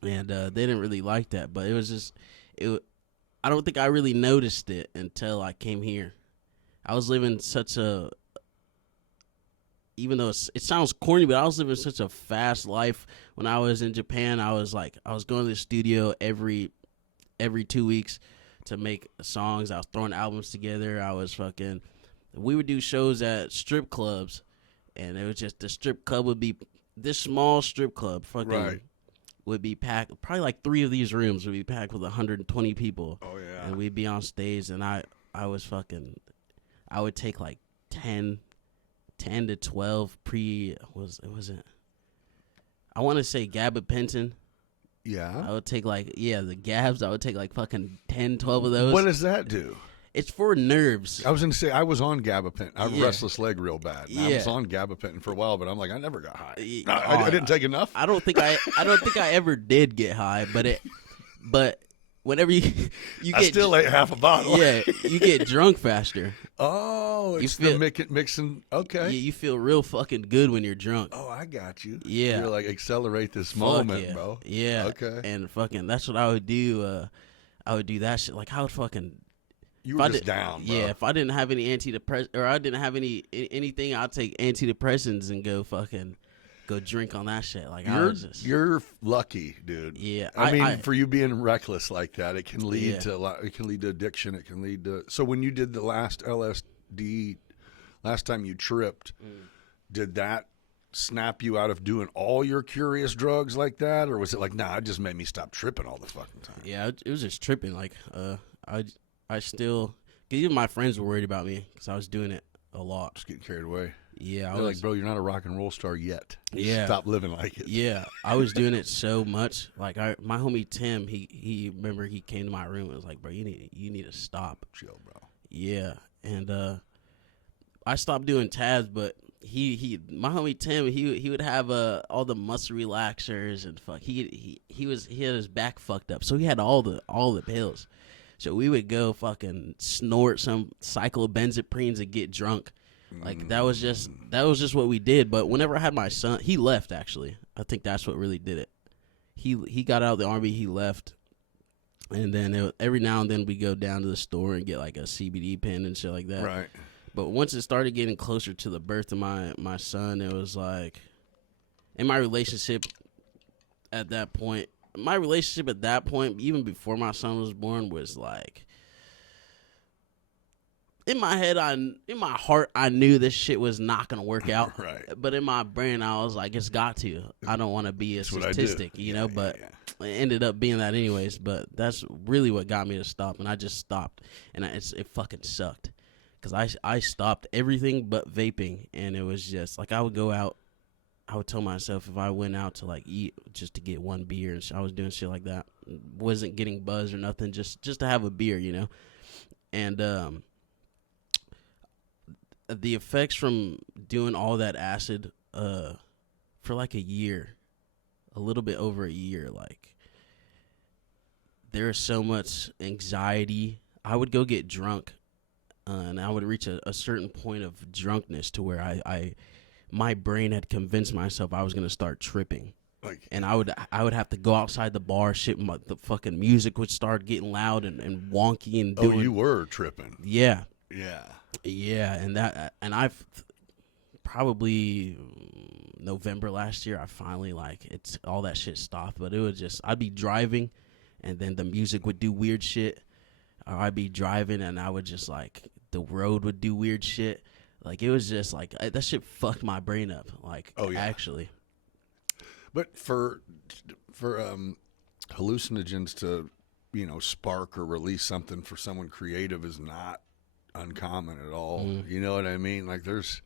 And they didn't really like that, but it was just I don't think I really noticed it until I came here. I was living such a, even though it sounds corny, but I was living such a fast life. When I was in Japan, I was going to the studio every 2 weeks to make songs. I was throwing albums together. We would do shows at strip clubs, and it was just the strip club would be this small strip club, fucking. Right. would be packed. Probably like 3 of these rooms would be packed with 120 people. Oh yeah. And we'd be on stage, and I would take like 10 to 12 I want to say gabapentin. Yeah. I would take the Gabs. I would take like fucking 10, 12 of those. What does that do? It's for nerves. I was going to say, I was on gabapentin. I have restless leg real bad. And Yeah. I was on gabapentin for a while, but I'm like, I never got high. Oh, I didn't take enough. I don't think I ever did get high, but whenever you I get still ate half a bottle. yeah, you get drunk faster. Oh, it's You feel- the mixing. Okay. You feel real fucking good when you're drunk. Oh, I got you. Yeah. You're like, accelerate this Fuck moment, yeah. bro. Yeah. Okay. And fucking, that's what I would do. I would do that shit. Like, I would fucking. You if were I just did- down, bro. Yeah. If I didn't have any antidepressants, or I didn't have anything, I'd take antidepressants and go drink on that shit. Like, You're lucky, dude. Yeah. I mean, for you being reckless like that, it can lead Yeah. to a lot. It can lead to addiction. It can lead to. So when you did the last LSD, last time you tripped, did that snap you out of doing all your curious drugs like that, or was it like, nah, it just made me stop tripping all the fucking time? Yeah, it was just tripping. Like, I still, 'cause even my friends were worried about me because I was doing it a lot. Just getting carried away. Yeah, They're like, bro, you're not a rock and roll star yet. Yeah. Stop living like it. Yeah, I was doing it so much. Like, my homie Tim, he remember he came to my room and was like, bro, you need to stop. Chill, bro. Yeah, and I stopped doing tabs, but my homie Tim, he would have all the muscle relaxers and fuck. He had his back fucked up, so he had all the pills. So we would go fucking snort some cyclobenzaprines and get drunk. Like, that was just what we did. But whenever I had my son, he left, actually. I think that's what really did it. He got out of the Army, he left. And then every now and then we go down to the store and get like a CBD pen and shit like that. Right. But once it started getting closer to the birth of my son, it was like, in my relationship at that point, even before my son was born, was like, in my head, in my heart, I knew this shit was not gonna work out. Right. But in my brain, I was like, it's got to. I don't want to be a statistic, you know. But it ended up being that anyways. But that's really what got me to stop, and I just stopped, and it fucking sucked, because I stopped everything but vaping, and it was just like, I would go out. I would tell myself, if I went out to like eat just to get one beer, and I was doing shit like that, wasn't getting buzzed or nothing, just to have a beer, you know. And the effects from doing all that acid for like a year, a little bit over a year, like, there's so much anxiety. I would go get drunk, and I would reach a certain point of drunkenness to where my brain had convinced myself I was gonna start tripping. Like, And I would have to go outside the bar. Shit, the fucking music would start getting loud and wonky and doing. oh, you were tripping. Yeah, Yeah. and I've probably November last year, I finally, like, it's all that shit stopped. But it was just, I'd be driving, and then the music would do weird shit, or I'd be driving and I would just, like, the road would do weird shit. Like, it was just like, that shit fucked my brain up. Like, Oh, yeah. actually. But for hallucinogens to, spark or release something for someone creative is not uncommon at all. You know what I mean? Like, there's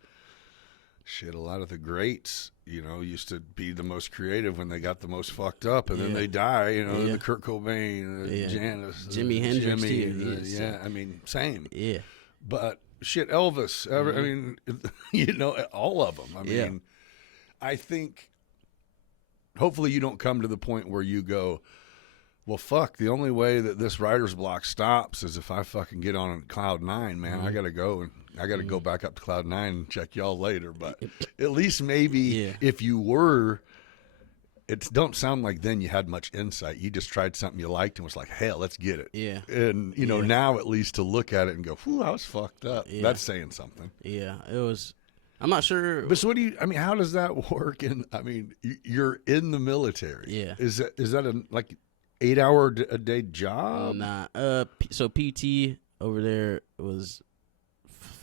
shit, a lot of the greats, used to be the most creative when they got the most fucked up, and then they die, the Kurt Cobain, Janis, Jimi Hendrix, yeah, I mean, same. Yeah. But shit, Elvis, I mean, all of them. I mean, I think hopefully you don't come to the point where you go, well, fuck, the only way that this writer's block stops is if I fucking get on cloud 9, man. I got to go, and I got to go back up to cloud 9 and check y'all later. But at least maybe if you were, it don't sound like then you had much insight. You just tried something you liked and was like, hell, let's get it. Yeah. And, now at least to look at it and go, whew, I was fucked up. Yeah. That's saying something. Yeah, it was. I'm not sure. But so how does that work? And I mean, you're in the military. Yeah. Is that a 8-hour a day job? Nah. So PT over there was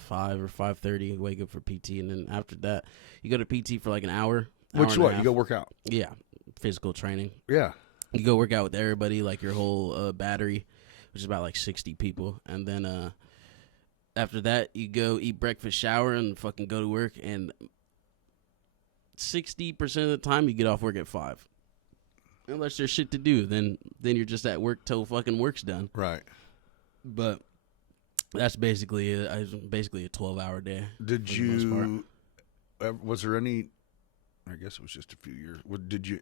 5 or 5:30. Wake up for PT, and then after that, you go to PT for like an hour. Which what? You go work out? Yeah, physical training. Yeah. You go work out with everybody, like your whole battery, which is about like 60 people. And then after that, you go eat breakfast, shower, and fucking go to work. And 60% of the time, you get off work at 5. Unless there's shit to do, then you're just at work till fucking work's done. Right. But that's basically it. It's basically a 12-hour day. Did you? Was there any? I guess it was just a few years.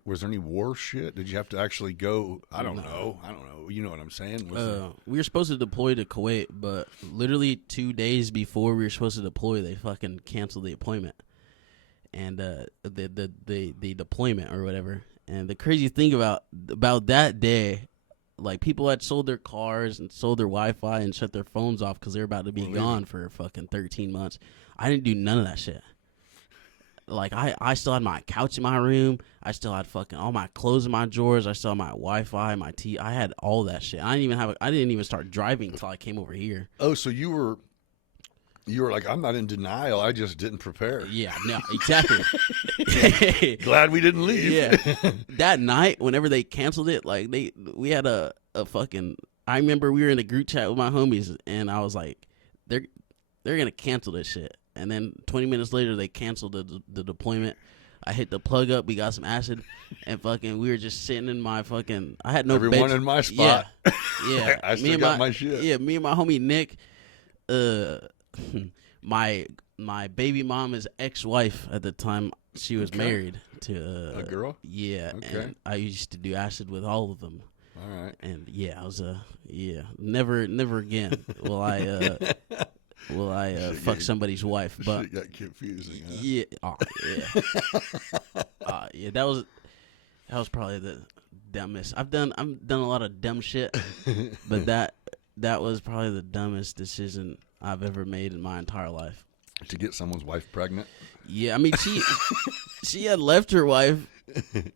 Was there any war shit? Did you have to actually go? I don't know. You know what I'm saying? We were supposed to deploy to Kuwait, but literally 2 days before we were supposed to deploy, they fucking canceled the appointment and the deployment or whatever. And the crazy thing about that day, like people had sold their cars and sold their Wi-Fi and shut their phones off because they're about to be gone for fucking 13 months. I didn't do none of that shit. Like I still had my couch in my room. I still had fucking all my clothes in my drawers. I still had my Wi-Fi, my tea. I had all that shit. I didn't even start driving until I came over here. Oh, so you were like, I'm not in denial. I just didn't prepare. Yeah, no, exactly. Glad we didn't leave. Yeah. That night, whenever they canceled it, like we had a fucking. I remember we were in a group chat with my homies, and I was like, they're gonna cancel this shit. And then 20 minutes later, they canceled the deployment. I hit the plug up. We got some acid, and fucking we were just sitting in my fucking. I had no everyone in my spot. Yeah. I still got my shit. Yeah, me and my homie Nick. My baby mama's ex-wife at the time, she was married to a girl. Yeah, okay. And I used to do acid with all of them. All right. And yeah, I was never again will I fuck somebody's wife. But shit got confusing. Huh? Yeah, yeah, that was probably the dumbest. I've done a lot of dumb shit, but that was probably the dumbest decision I've ever made in my entire life. To get someone's wife pregnant? Yeah, I mean she had left her wife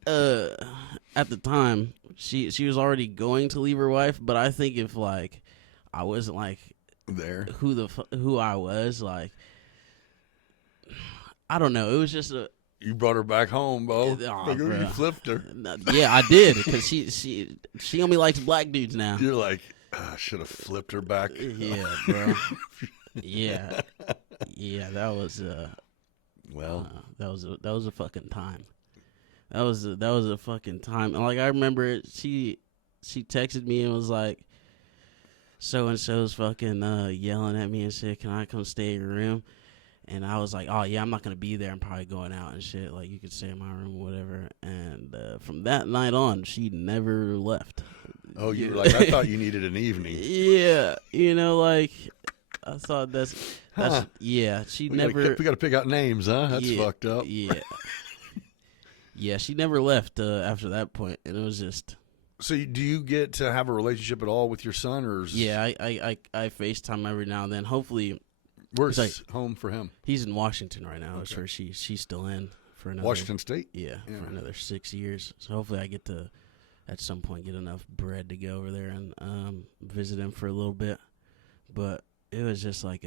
at the time. She was already going to leave her wife, but I think if like I wasn't like there who I was, like I don't know, it was just you brought her back home, Bo. You flipped her. Yeah, I did, because she only likes black dudes now. You're like, I should have flipped her back. Yeah, bro. Yeah, that was that was a fucking time. That was a fucking time. And like I remember she texted me and was like, so and so's fucking yelling at me and said, "Can I come stay in your room?" And I was like, "Oh yeah, I'm not gonna be there. I'm probably going out and shit. Like you could stay in my room or whatever." And from that night on, she never left. Oh, you were like, I thought you needed an evening. Yeah, like I thought that's yeah. She never. We got to pick out names, huh? That's fucked up. Yeah. Yeah, she never left after that point, and it was just. So, do you get to have a relationship at all with your son, or? Yeah, I FaceTime every now and then. Hopefully, where's home for him? He's in Washington right now. That's where she's still in for another. Washington State. Yeah, for another 6 years. So hopefully, I get to at some point get enough bread to go over there and visit him for a little bit. But it was just like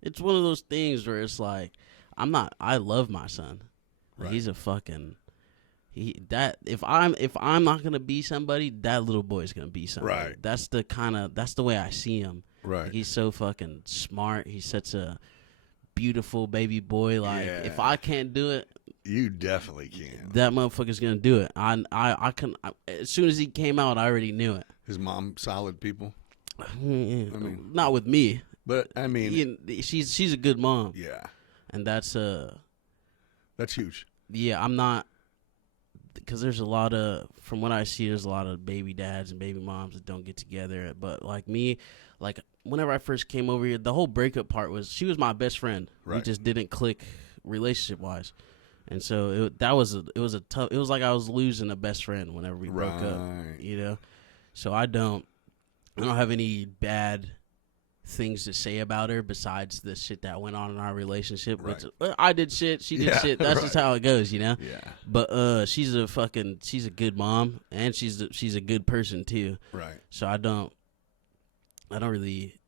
it's one of those things where it's like I love my son. Like, he's a fucking if I'm not gonna be somebody, that little boy's gonna be somebody. Right. That's the way I see him. Right. Like, he's so fucking smart. He's such a beautiful baby boy. Like if I can't do it, you definitely can. That motherfucker's gonna do it. I can. As soon as he came out, I already knew it. His mom, solid people. I mean, not with me, but I mean, she's a good mom. Yeah, and that's huge. Yeah, I'm not, because there's a lot of, from what I see, there's a lot of baby dads and baby moms that don't get together. But like me, like whenever I first came over here, the whole breakup part was she was my best friend. Right. We just didn't click relationship wise. And so it was like I was losing a best friend whenever we broke up, So I don't have any bad things to say about her besides the shit that went on in our relationship. Right. I did shit, she did shit. That's just how it goes, Yeah. But she's a good mom, and she's a good person too. Right. So I don't really.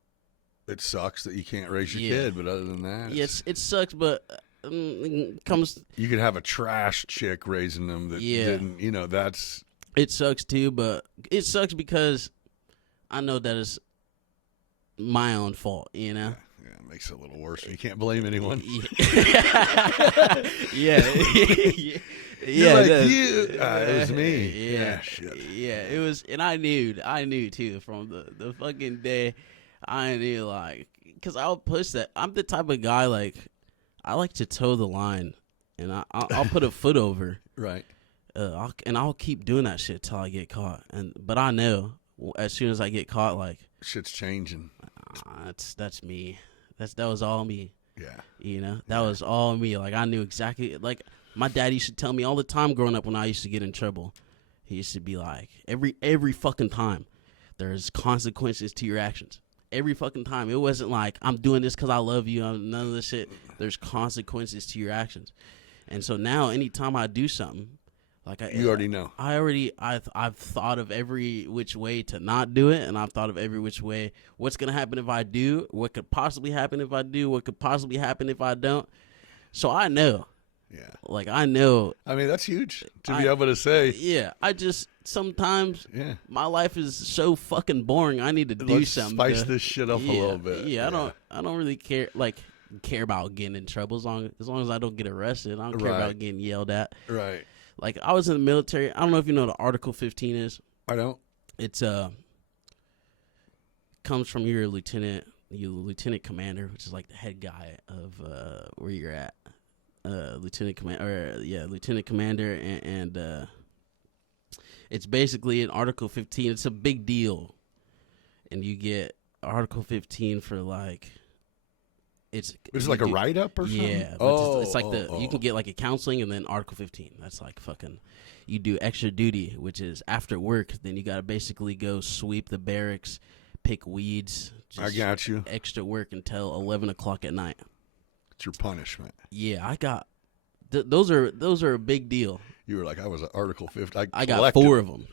It sucks that you can't raise your kid, but other than that, it sucks. But comes. You could have a trash chick raising them that didn't, you know, that's. It sucks too, but it sucks because I know that it's my own fault, you know? Yeah, it makes it a little worse. You can't blame anyone. Yeah. You're like, it was me. Yeah. Shit. Yeah, it was, and I knew too from the fucking day. I knew, like, because I'll push that. I'm the type of guy, like, I like to toe the line, and I'll put a foot over. Right. I'll keep doing that shit till I get caught. But I know as soon as I get caught, like, shit's changing. That's me. That was all me. Yeah. You know, that was all me. Like, I knew exactly. Like, my dad used to tell me all the time growing up when I used to get in trouble. He used to be like, every fucking time, there's consequences to your actions. Every fucking time. It wasn't like, I'm doing this because I love you. None of this shit. There's consequences to your actions. And so now, anytime I do something, like you already know. I've thought of every which way to not do it, and I've thought of every which way what's gonna happen if I do, what could possibly happen if I do, what could possibly happen if I don't. So I know. Yeah. Like, I know. I mean, that's huge to be able to say. Yeah. I just sometimes my life is so fucking boring. I need to do something. Spice this shit up a little bit. Yeah, I don't really care about getting in trouble as long as I don't get arrested. I don't care about getting yelled at. Right. Like, I was in the military. I don't know if you know what Article 15 is. I don't. It's comes from your lieutenant commander, which is like the head guy of where you're at. Lieutenant commander, and it's basically in Article 15. It's a big deal, and you get Article 15 for like. It's like a write-up or something? Yeah. It's like you can get like a counseling and then Article 15. That's like fucking, you do extra duty, which is after work. Then you got to basically go sweep the barracks, pick weeds. I got you. Extra work until 11 o'clock at night. It's your punishment. Yeah, I got, those are a big deal. You were like, I was at Article 15. I got 4 of them.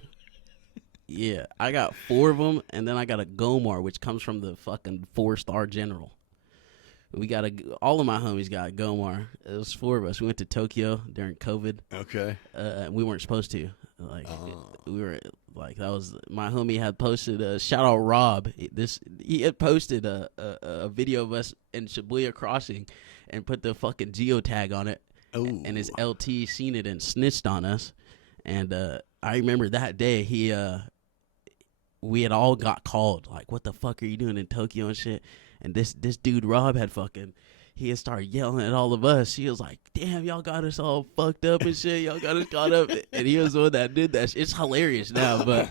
Yeah, I got 4 of them, and then I got a GOMAR, which comes from the fucking 4-star general. We got all of my homies got GOMAR. It was 4 of us. We went to Tokyo during COVID. Okay. We weren't supposed to. Like, we were like, that was, my homie had posted, shout out Rob. He had posted a video of us in Shibuya crossing and put the fucking geotag on it. Ooh. And his LT seen it and snitched on us. And I remember that day we had all got called. Like, what the fuck are you doing in Tokyo and shit? And this dude Rob had started yelling at all of us. He was like, damn, y'all got us all fucked up and shit. Y'all got us caught up. And he was the one that did that. It's hilarious now, but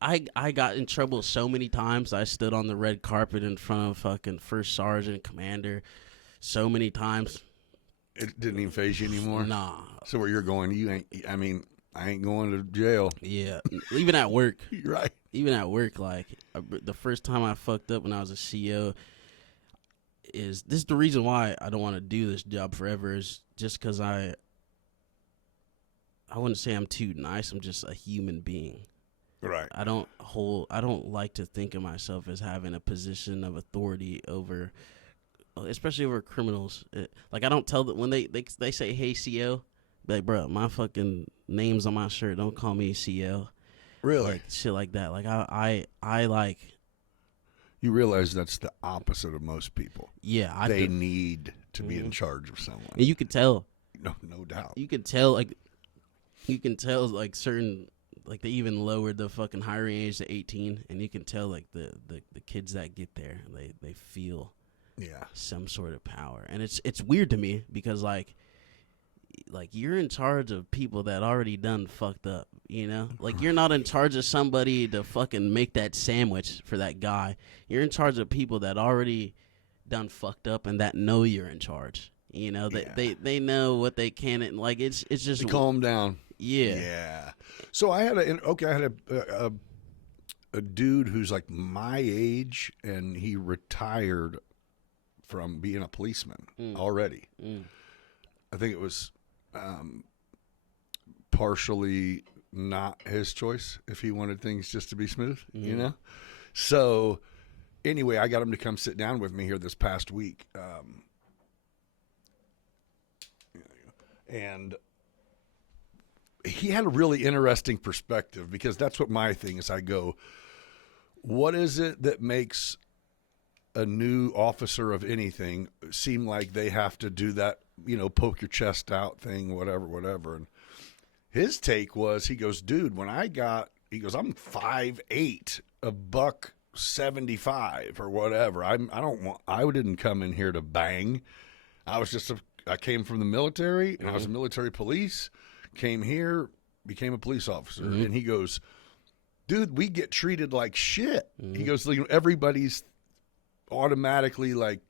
I got in trouble so many times. I stood on the red carpet in front of fucking first sergeant, commander, so many times. It didn't even faze you anymore? Nah. So where you're going, I ain't going to jail. Yeah. Even at work. Right. Even at work, like, the first time I fucked up when I was a CO, this is the reason why I don't want to do this job forever, is just because I wouldn't say I'm too nice. I'm just a human being. Right. I don't like to think of myself as having a position of authority over, especially over criminals. Like, I don't tell them when they say, hey, CO, like, bro, my fucking name's on my shirt. Don't call me CO. Really? Like, shit like that. Like, I like. You realize that's the opposite of most people. Yeah. They need to be in charge of someone. And you could tell. No doubt. You can tell, like, certain, like, they even lowered the fucking hiring age to 18, and you can tell, like, the kids that get there, they feel some sort of power. And it's weird to me because, like, you're in charge of people that already done fucked up, you know? Like, you're not in charge of somebody to fucking make that sandwich for that guy. You're in charge of people that already done fucked up and that know you're in charge. You know, they know what they can, and, like, it's just calm down. Yeah. Yeah. So I had a dude who's like my age, and he retired from being a policeman already. I think it was partially not his choice if he wanted things just to be smooth, you know? So anyway, I got him to come sit down with me here this past week. And he had a really interesting perspective, because that's what my thing is. I go, what is it that makes a new officer of anything seem like they have to do that, poke your chest out thing, whatever. And his take was, he goes, dude, I'm 5'8", $175 or whatever. I didn't come in here to bang. I came from the military, and I was a military police, came here, became a police officer. And he goes, dude, we get treated like shit. He goes, everybody's automatically like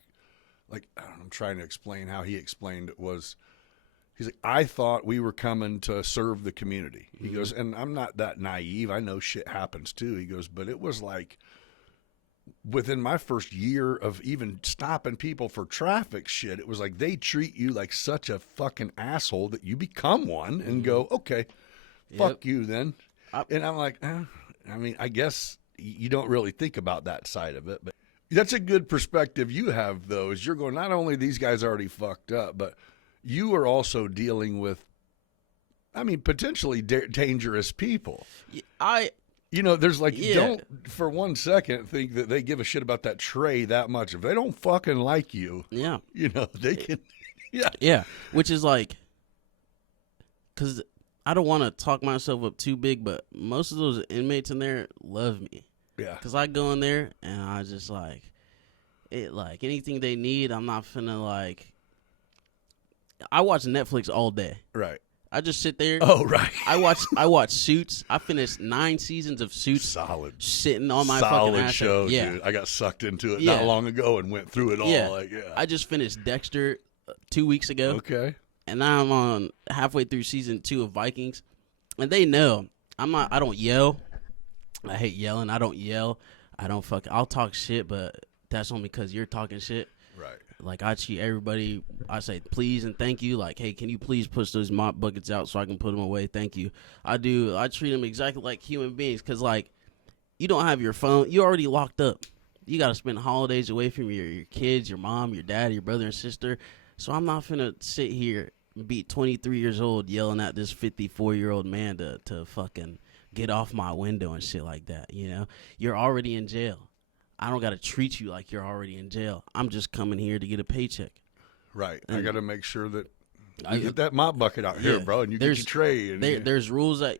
I'm trying to explain how he explained it was. He's like, I thought we were coming to serve the community. He goes, and I'm not that naive. I know shit happens too. He goes, but it was like within my first year of even stopping people for traffic shit, it was like they treat you like such a fucking asshole that you become one and go, okay, fuck you then. And I'm like, I guess you don't really think about that side of it, but that's a good perspective you have, though, is you're going, not only these guys already fucked up, but you are also dealing with, potentially dangerous people. There's don't for 1 second think that they give a shit about that tray that much. If they don't fucking like you, they can, Yeah, which is like, because I don't want to talk myself up too big, but most of those inmates in there love me. Yeah. Because I go in there and I just anything they need, I'm not finna I watch Netflix all day. Right. I just sit there. Oh, right. I watch Suits. I finished 9 seasons of Suits. Solid. Sitting on my fucking ass. Solid show, dude. I got sucked into it not long ago and went through it all. I just finished Dexter 2 weeks ago. Okay. And now I'm on halfway through season 2 of Vikings. And they know I don't yell. I hate yelling. I don't yell. I'll talk shit, but that's only because you're talking shit. Right. I treat everybody, I say please and thank you. Hey, can you please push those mop buckets out so I can put them away? Thank you. I treat them exactly like human beings, because, you don't have your phone. You're already locked up. You got to spend holidays away from your kids, your mom, your dad, your brother and sister. So I'm not finna sit here and be 23 years old yelling at this 54-year-old man to fucking get off my window and shit like that, You're already in jail. I don't got to treat you like you're already in jail. I'm just coming here to get a paycheck. Right. And I got to make sure that you get that mop bucket out here, bro, and you get your tray. And there's rules that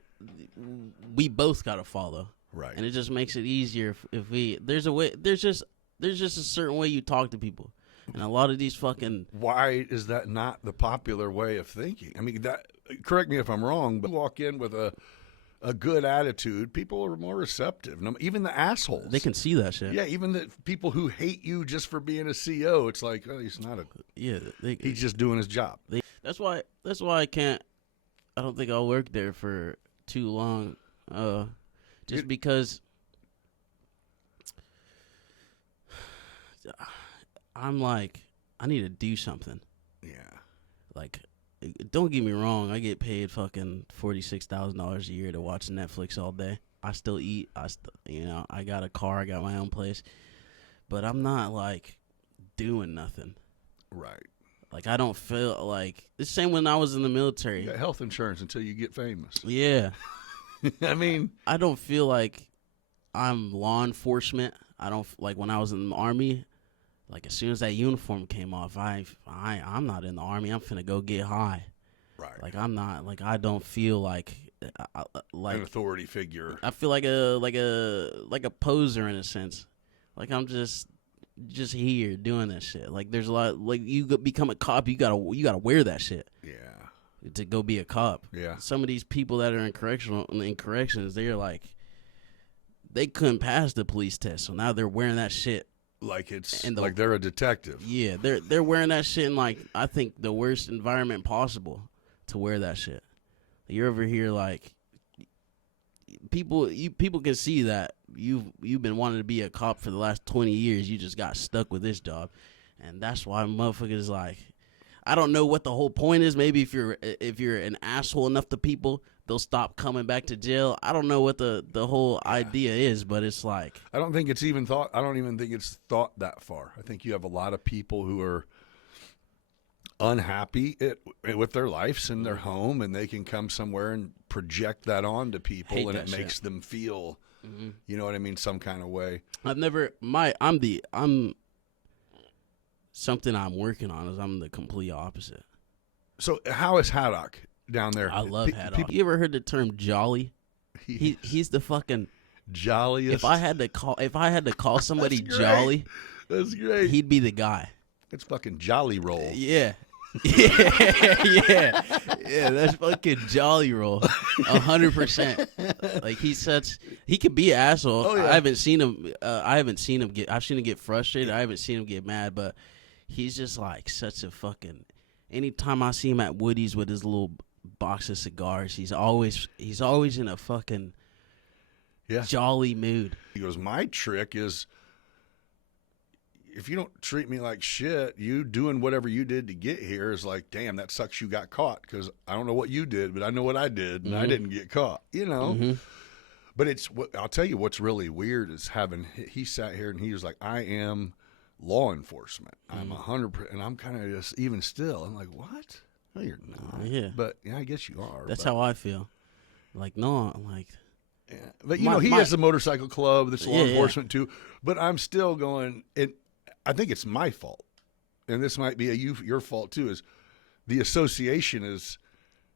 we both got to follow. Right. And it just makes it easier if there's just a certain way you talk to people. And a lot of these fucking... Why is that not the popular way of thinking? Correct me if I'm wrong, but you walk in with a good attitude, people are more receptive. Even the assholes. They can see that shit. Yeah, even the people who hate you just for being a CO, it's like, oh, he's not a... Yeah. He's just doing his job. That's why I don't think I'll work there for too long. Because I'm I need to do something. Yeah. Don't get me wrong. I get paid fucking $46,000 a year to watch Netflix all day. I still eat. I got a car. I got my own place. But I'm not doing nothing. Right. I don't feel it's the same when I was in the military. You got health insurance until you get famous. Yeah. I don't feel like I'm law enforcement. I don't when I was in the Army. As soon as that uniform came off, I'm not in the Army. I'm finna go get high. Right. I'm not I don't feel an authority figure. I feel like a poser in a sense. I'm just here doing that shit. There's a lot. You become a cop, you gotta wear that shit. Yeah. To go be a cop. Yeah. Some of these people that are in corrections, they're they couldn't pass the police test, so now they're wearing that shit. They're a detective. Yeah, they're wearing that shit in I think the worst environment possible to wear that shit. You're over here people can see that you've been wanting to be a cop for the last 20 years. You just got stuck with this job, and that's why motherfuckers I don't know what the whole point is. Maybe if you're an asshole enough to people, they'll stop coming back to jail. I don't know what the whole idea is, but it's I don't think it's even thought. I don't even think it's thought that far. I think you have a lot of people who are unhappy with their lives and their home, and they can come somewhere and project that onto people, Hate and that it makes shit. them feel, you know what I mean, some kind of way. I'm something I'm working on is I'm the complete opposite. So how is Haddock down there? I love Haddock. You ever heard the term jolly? He's the fucking jolliest. If I had to call somebody That's jolly, that's great. he'd be the guy. It's fucking Jolly Roll. Yeah. yeah. That's fucking Jolly Roll, 100%. Like he could be an asshole. Oh, yeah. I haven't seen him. I've seen him get frustrated. I haven't seen him get mad, but he's just like such a fucking. Anytime I see him at Woody's with his little box of cigars, he's always in a fucking jolly mood. He goes, my trick is, if you don't treat me like shit, you doing whatever you did to get here is like, damn, that sucks you got caught, because I don't know what you did, but I know what I did, and I didn't get caught, you know? But I'll tell you what's really weird is he sat here and he was like, I am law enforcement. I'm 100%, and I'm kind of just, even still, I'm like, what? No, you're not. Yeah. But yeah, I guess you are. That's how I feel. Like, no, I'm like. Yeah. But you know, he has a motorcycle club that's law enforcement too, but I'm still going, I think it's my fault, and this might be your fault too, is the association is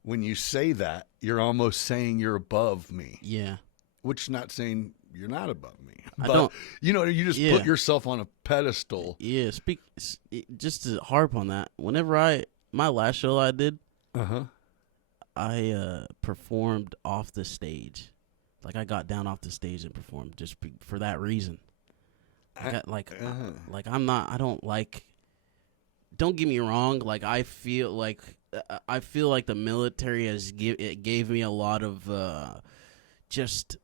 when you say that, you're almost saying you're above me. Yeah. Which is not saying you're not above me. I but, don't. You know, you just put yourself on a pedestal. Yeah, just to harp on that, whenever my last show I did, I performed off the stage. Like, I got down off the stage and performed just for that reason. Don't get me wrong, like, I feel like the military gave me a lot of just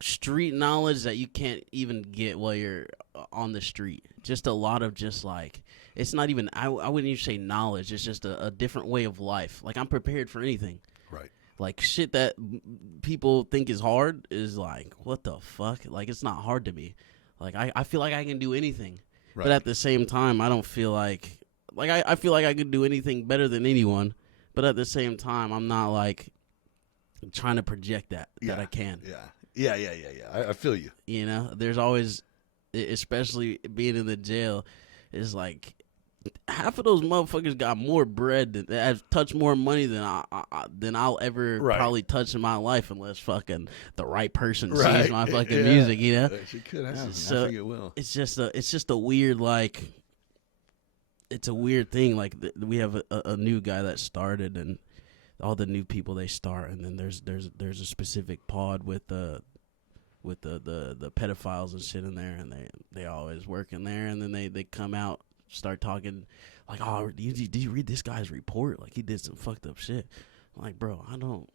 street knowledge that you can't even get while you're on the street. Just a lot of just like, it's not even, I wouldn't even say knowledge, it's just a different way of life. Like, I'm prepared for anything. Right. Like, shit that people think is hard is like, what the fuck? Like, it's not hard to me. Like, I feel like I can do anything. Right. But at the same time, I don't feel like I feel like I could do anything better than anyone. But at the same time, I'm not like trying to project that I can. Yeah. I feel you. You know, there's always, especially being in the jail, is like half of those motherfuckers got more bread than have touched more money than I'll ever probably touch in my life, unless fucking the right person sees my fucking music. You know, she could happen. So I think it will. It's just a weird, like, it's a weird thing. Like, we have a new guy that started, and all the new people they start, and then there's a specific pod with the pedophiles and shit in there, and they always work in there, and then they come out, start talking like, oh, did you read this guy's report? Like, he did some fucked up shit. I'm like, bro, I don't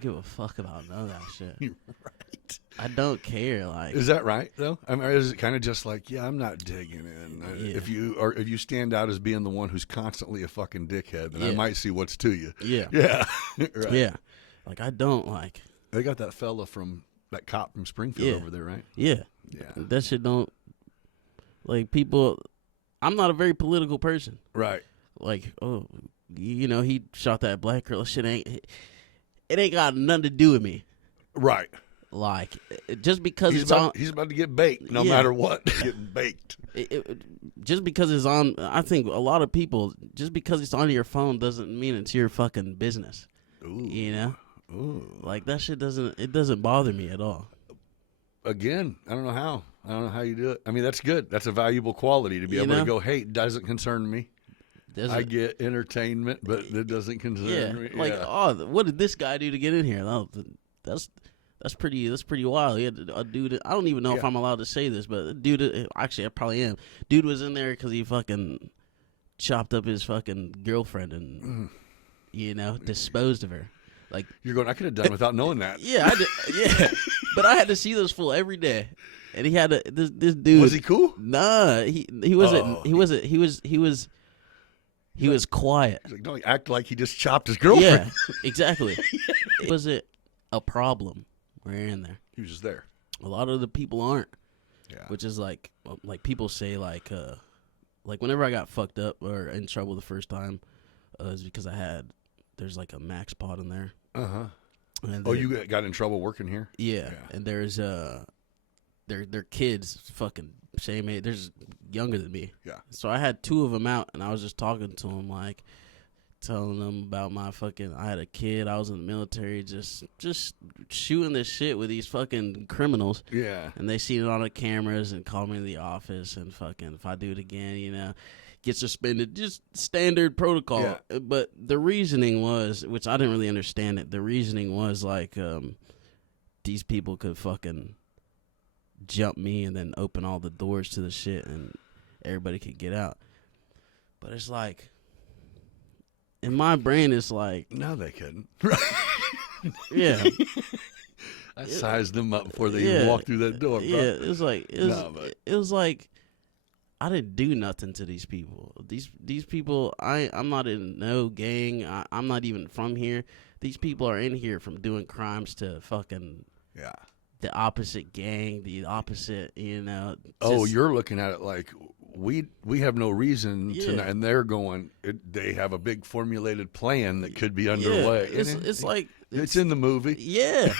give a fuck about none of that shit. You're right. I don't care. Like, is that right though? I mean, is it kind of just like, yeah, I'm not digging in. If you stand out as being the one who's constantly a fucking dickhead, then I might see what's to you. Yeah. Right. Yeah. Like, I don't like. They got that fella from that cop from Springfield over there, right? Yeah. That shit don't, like, people. I'm not a very political person. Right. Like, oh, you know, he shot that black girl. Shit it ain't got nothing to do with me. Right. Like, just because he's about to get baked, no matter what. Getting baked. Just because it's on, I think a lot of people, just because it's on your phone doesn't mean it's your fucking business. Ooh. You know? Ooh. Like, that shit doesn't bother me at all. Again, I don't know how you do it. I mean, that's good. That's a valuable quality to be able to go, hey, it doesn't concern me. I get entertainment, but it doesn't concern me. Like, oh, what did this guy do to get in here? Oh, that's pretty wild. He had a dude. I don't even know if I'm allowed to say this, but a dude. Actually, I probably am. Dude was in there because he fucking chopped up his fucking girlfriend and disposed of her. Like, you're going, I could have done without knowing that. Yeah, I did, yeah. But I had to see this fool every day, and he had this dude. Was he cool? Nah, he wasn't. He was quiet. He's like, no, he acted like he just chopped his girlfriend. Yeah, exactly. Was it a problem? We're in there. He was just there. A lot of the people aren't. Yeah. Which is like people say, like like whenever I got fucked up or in trouble the first time, is because there's like a max pod in there. Oh, you got in trouble working here? Yeah. And there's their kids fucking same age. There's younger than me. Yeah. So I had 2 of them out, and I was just talking to them, like telling them about I had a kid. I was in the military, just shooting this shit with these fucking criminals. Yeah. And they seen it on the cameras and called me to the office, and fucking if I do it again, get suspended. Just standard protocol. Yeah. But the reasoning was, which I didn't really understand it. The reasoning was like, these people could fucking jump me and then open all the doors to the shit and everybody could get out. But it's like, in my brain, it's like, no, they couldn't. Yeah. I sized them up before they even walked through that door, bro. Yeah, it was like I didn't do nothing to these people. These people, I'm not in no gang. I'm not even from here. These people are in here from doing crimes to fucking the opposite gang, the opposite, Oh, you're looking at it like we have no reason to, and they're going. They have a big formulated plan that could be underway. Yeah, it's like it's in the movie. Yeah,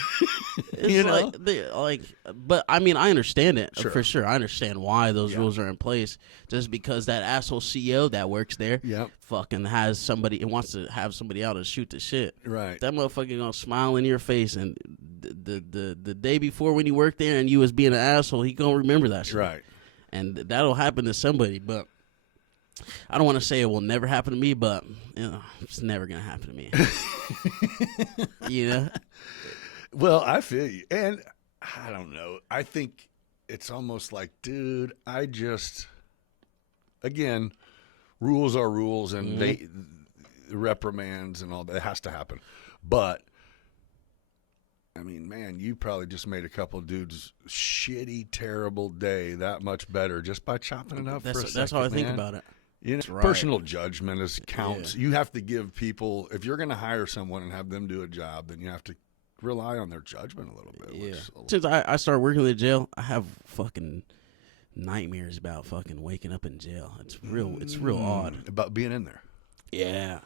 it's but I mean, I understand it for sure. I understand why those rules are in place. Just because that asshole CEO that works there, fucking has somebody and wants to have somebody out and shoot the shit. Right. That motherfucker gonna smile in your face, and the day before when you worked there and you was being an asshole, he gonna remember that shit. Right. And that'll happen to somebody, but I don't want to say it will never happen to me, but it's never gonna happen to me. Well, I feel you, and I don't know. I think it's almost like, dude, again, rules are rules, and they reprimands and all that, it has to happen. But I mean, man, you probably just made a couple dudes' shitty, terrible day that much better just by chopping it up for a second. That's how I think about it. Personal judgment counts. You have to give people, if you're going to hire someone and have them do a job, then you have to rely on their judgment a little bit. Yeah. Since I started working in the jail, I have fucking nightmares about fucking waking up in jail. It's real odd. About being in there. Yeah.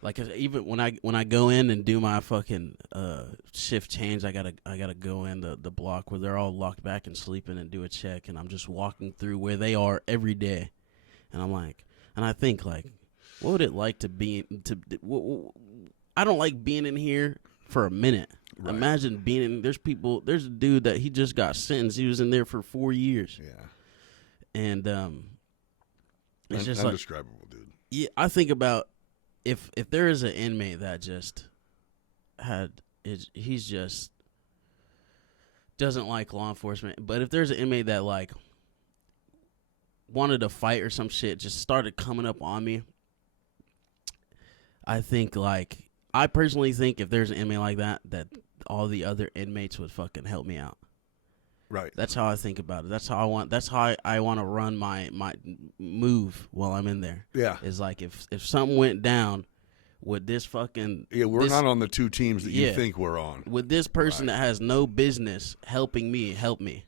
Like even when I go in and do my fucking shift change, I gotta go in the block where they're all locked back and sleeping and do a check, and I'm just walking through where they are every day, and I'm like, and I think like, what would it like to be I don't like being in here for a minute. Right. Imagine being in. There's a dude that he just got sentenced. He was in there for 4 years. Yeah, and it's just indescribable, dude. Yeah, I think about. If there is an inmate that he's just doesn't like law enforcement, but if there's an inmate that like wanted to fight or some shit, just started coming up on me, I personally think if there's an inmate like that all the other inmates would fucking help me out. Right. That's how I think about it. That's how I want to run my move while I'm in there. Yeah. Is like if something went down with this fucking we're not on the 2 teams that you think we're on. With this person that has no business helping me, help me.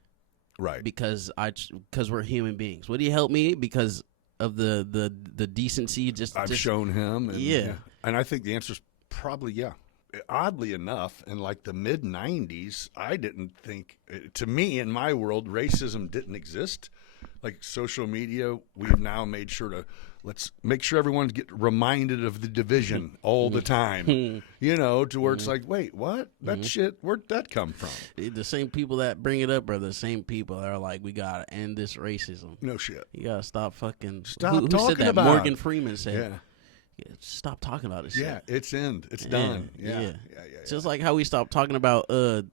Right. Because we're human beings. Would he help me because of the decency? I've shown him. And, and I think the answer is probably Oddly enough, in like the mid-'90s, I didn't think, to me, in my world, racism didn't exist. Like social media, we've now made sure let's make sure everyone get reminded of the division all the time. To where it's like, wait, what? That shit, where'd that come from? The same people that bring it up are the same people that are like, we gotta end this racism. No shit. You gotta stop fucking. Who said that? about Morgan Freeman said. Yeah. Stop talking about this shit. Yeah, it's done. Yeah. Just like how we stopped talking about the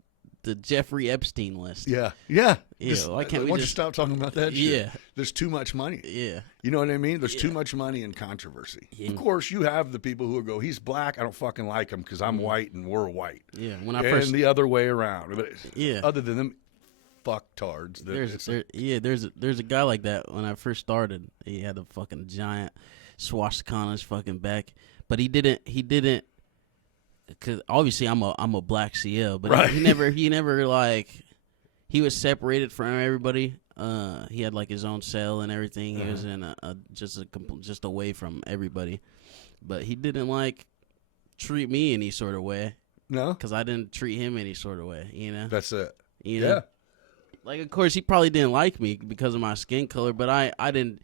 Jeffrey Epstein list. Yeah. Why can't we you stop talking about that shit? Yeah. There's too much money. Yeah. You know what I mean? There's too much money and controversy. Yeah. Of course, you have the people who will go, he's black, I don't fucking like him because I'm white and we're white. Yeah. And the other way around. But other than them fucktards. There's a guy like that when I first started. He had a fucking giant swastika on his fucking back, but he didn't because obviously I'm a black CL, but he never like, he was separated from everybody He had like his own cell and everything. He was in just away from everybody, but he didn't like treat me any sort of way. No, because I didn't treat him any sort of way. You know, that's it. You know? Like, of course, he probably didn't like me because of my skin color, but I didn't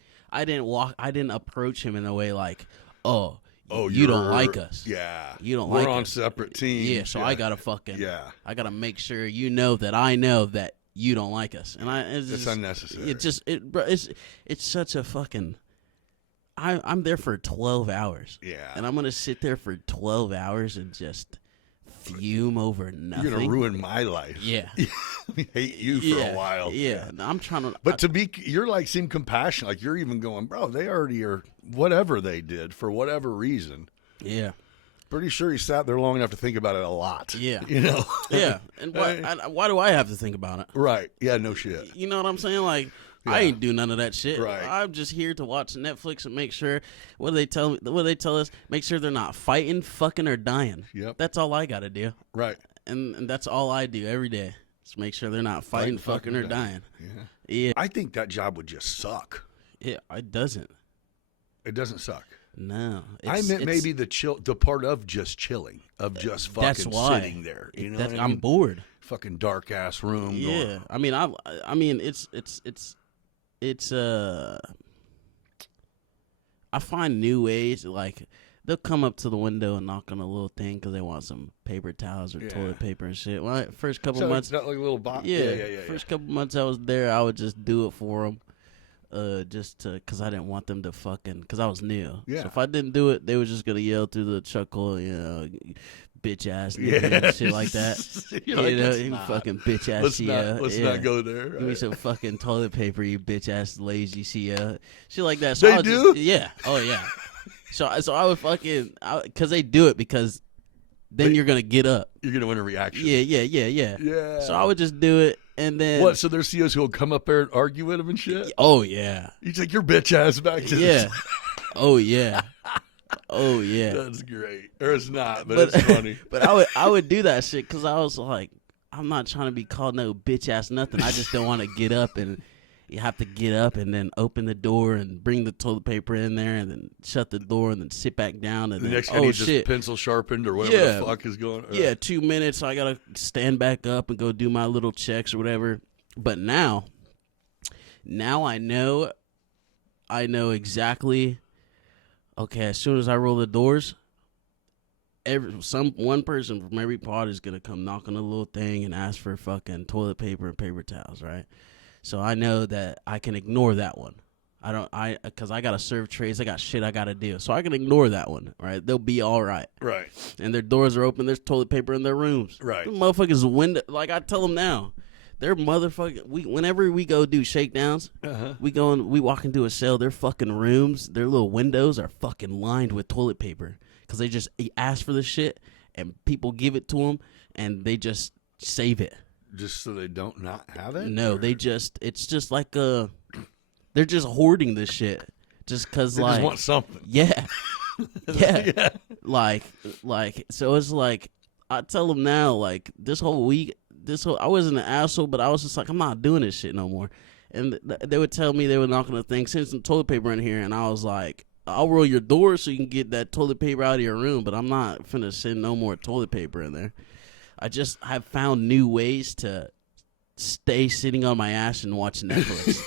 approach him in a way like, oh, you don't like us. Yeah. You don't like us. We're on separate teams. Yeah, so I gotta I gotta make sure you know that I know that you don't like us. And it's unnecessary. It's such a fucking. I'm there for 12 hours. Yeah. And I'm gonna sit there for 12 hours and just fume over nothing. You're gonna ruin my life. Yeah. I hate you for a while. Yeah. I'm trying to. But you're like seem compassionate. Like you're even going, bro. They already are. Whatever they did for whatever reason. Yeah. Pretty sure he sat there long enough to think about it a lot. Yeah. You know. Yeah. And why do I have to think about it? Right. Yeah. No shit. You know what I'm saying? Like. Yeah. I ain't do none of that shit. Right. I'm just here to watch Netflix and make sure what do they tell us? Make sure they're not fighting, fucking, or dying. Yep. That's all I gotta do. Right. And that's all I do every day. Just make sure they're not fighting, fucking, or dying. Yeah. Yeah. I think that job would just suck. Yeah, it doesn't. It doesn't suck. No. I meant maybe the part of just chilling, of just fucking sitting there. You know what I mean? I'm bored. Fucking dark ass room. Yeah. I mean it's I find new ways, like they'll come up to the window and knock on a little thing because they want some paper towels or toilet paper and shit. Well, first couple months, like a little box. Yeah. First couple months I was there, I would just do it for them, because I didn't want them to fucking, because I was new. Yeah. So if I didn't do it, they were just gonna yell through the chuckle, bitch ass nigga and shit like that. Fucking bitch ass Let's not go there. Give me some fucking toilet paper, you bitch ass lazy shit like that. So they do? Oh yeah. So I would fucking, because they do it because then you're gonna get up. You're gonna win a reaction. Yeah. So I would just do it, and then what? So there's CEOs who will come up there and argue with them and shit. Oh yeah. You take your bitch ass back to this. Oh yeah. Oh yeah, that's great. Or it's not, but it's funny. But I would do that shit because I was like, I'm not trying to be called no bitch ass nothing. I just don't want to get up, and you have to get up and then open the door and bring the toilet paper in there and then shut the door and then sit back down and the then next guy needs just pencil sharpened or whatever the fuck is going on. Yeah, 2 minutes. I gotta stand back up and go do my little checks or whatever. But now I know exactly. Okay, as soon as I roll the doors, one person from every pod is gonna come knock on the little thing and ask for fucking toilet paper and paper towels, right? So I know that I can ignore that one. Because I gotta serve trays, I got shit I gotta do, so I can ignore that one, right? They'll be all right, right? And their doors are open. There's toilet paper in their rooms, right? The motherfuckers window, like I tell them now. They're motherfucking. Whenever we go do shakedowns, we walk into a cell. Their fucking rooms, their little windows are fucking lined with toilet paper because they just ask for the shit and people give it to them and they just save it. Just so they don't not have it. No, it's just like they're just hoarding this shit just because they just want something. Yeah. Yeah. Like so it's like I tell them now, like this whole week. I wasn't an asshole, but I was just like, I'm not doing this shit no more. And they would tell me, they would knock on the thing, send some toilet paper in here, and I was like, I'll roll your door so you can get that toilet paper out of your room, but I'm not finna send no more toilet paper in there. I've found new ways to stay sitting on my ass and watch Netflix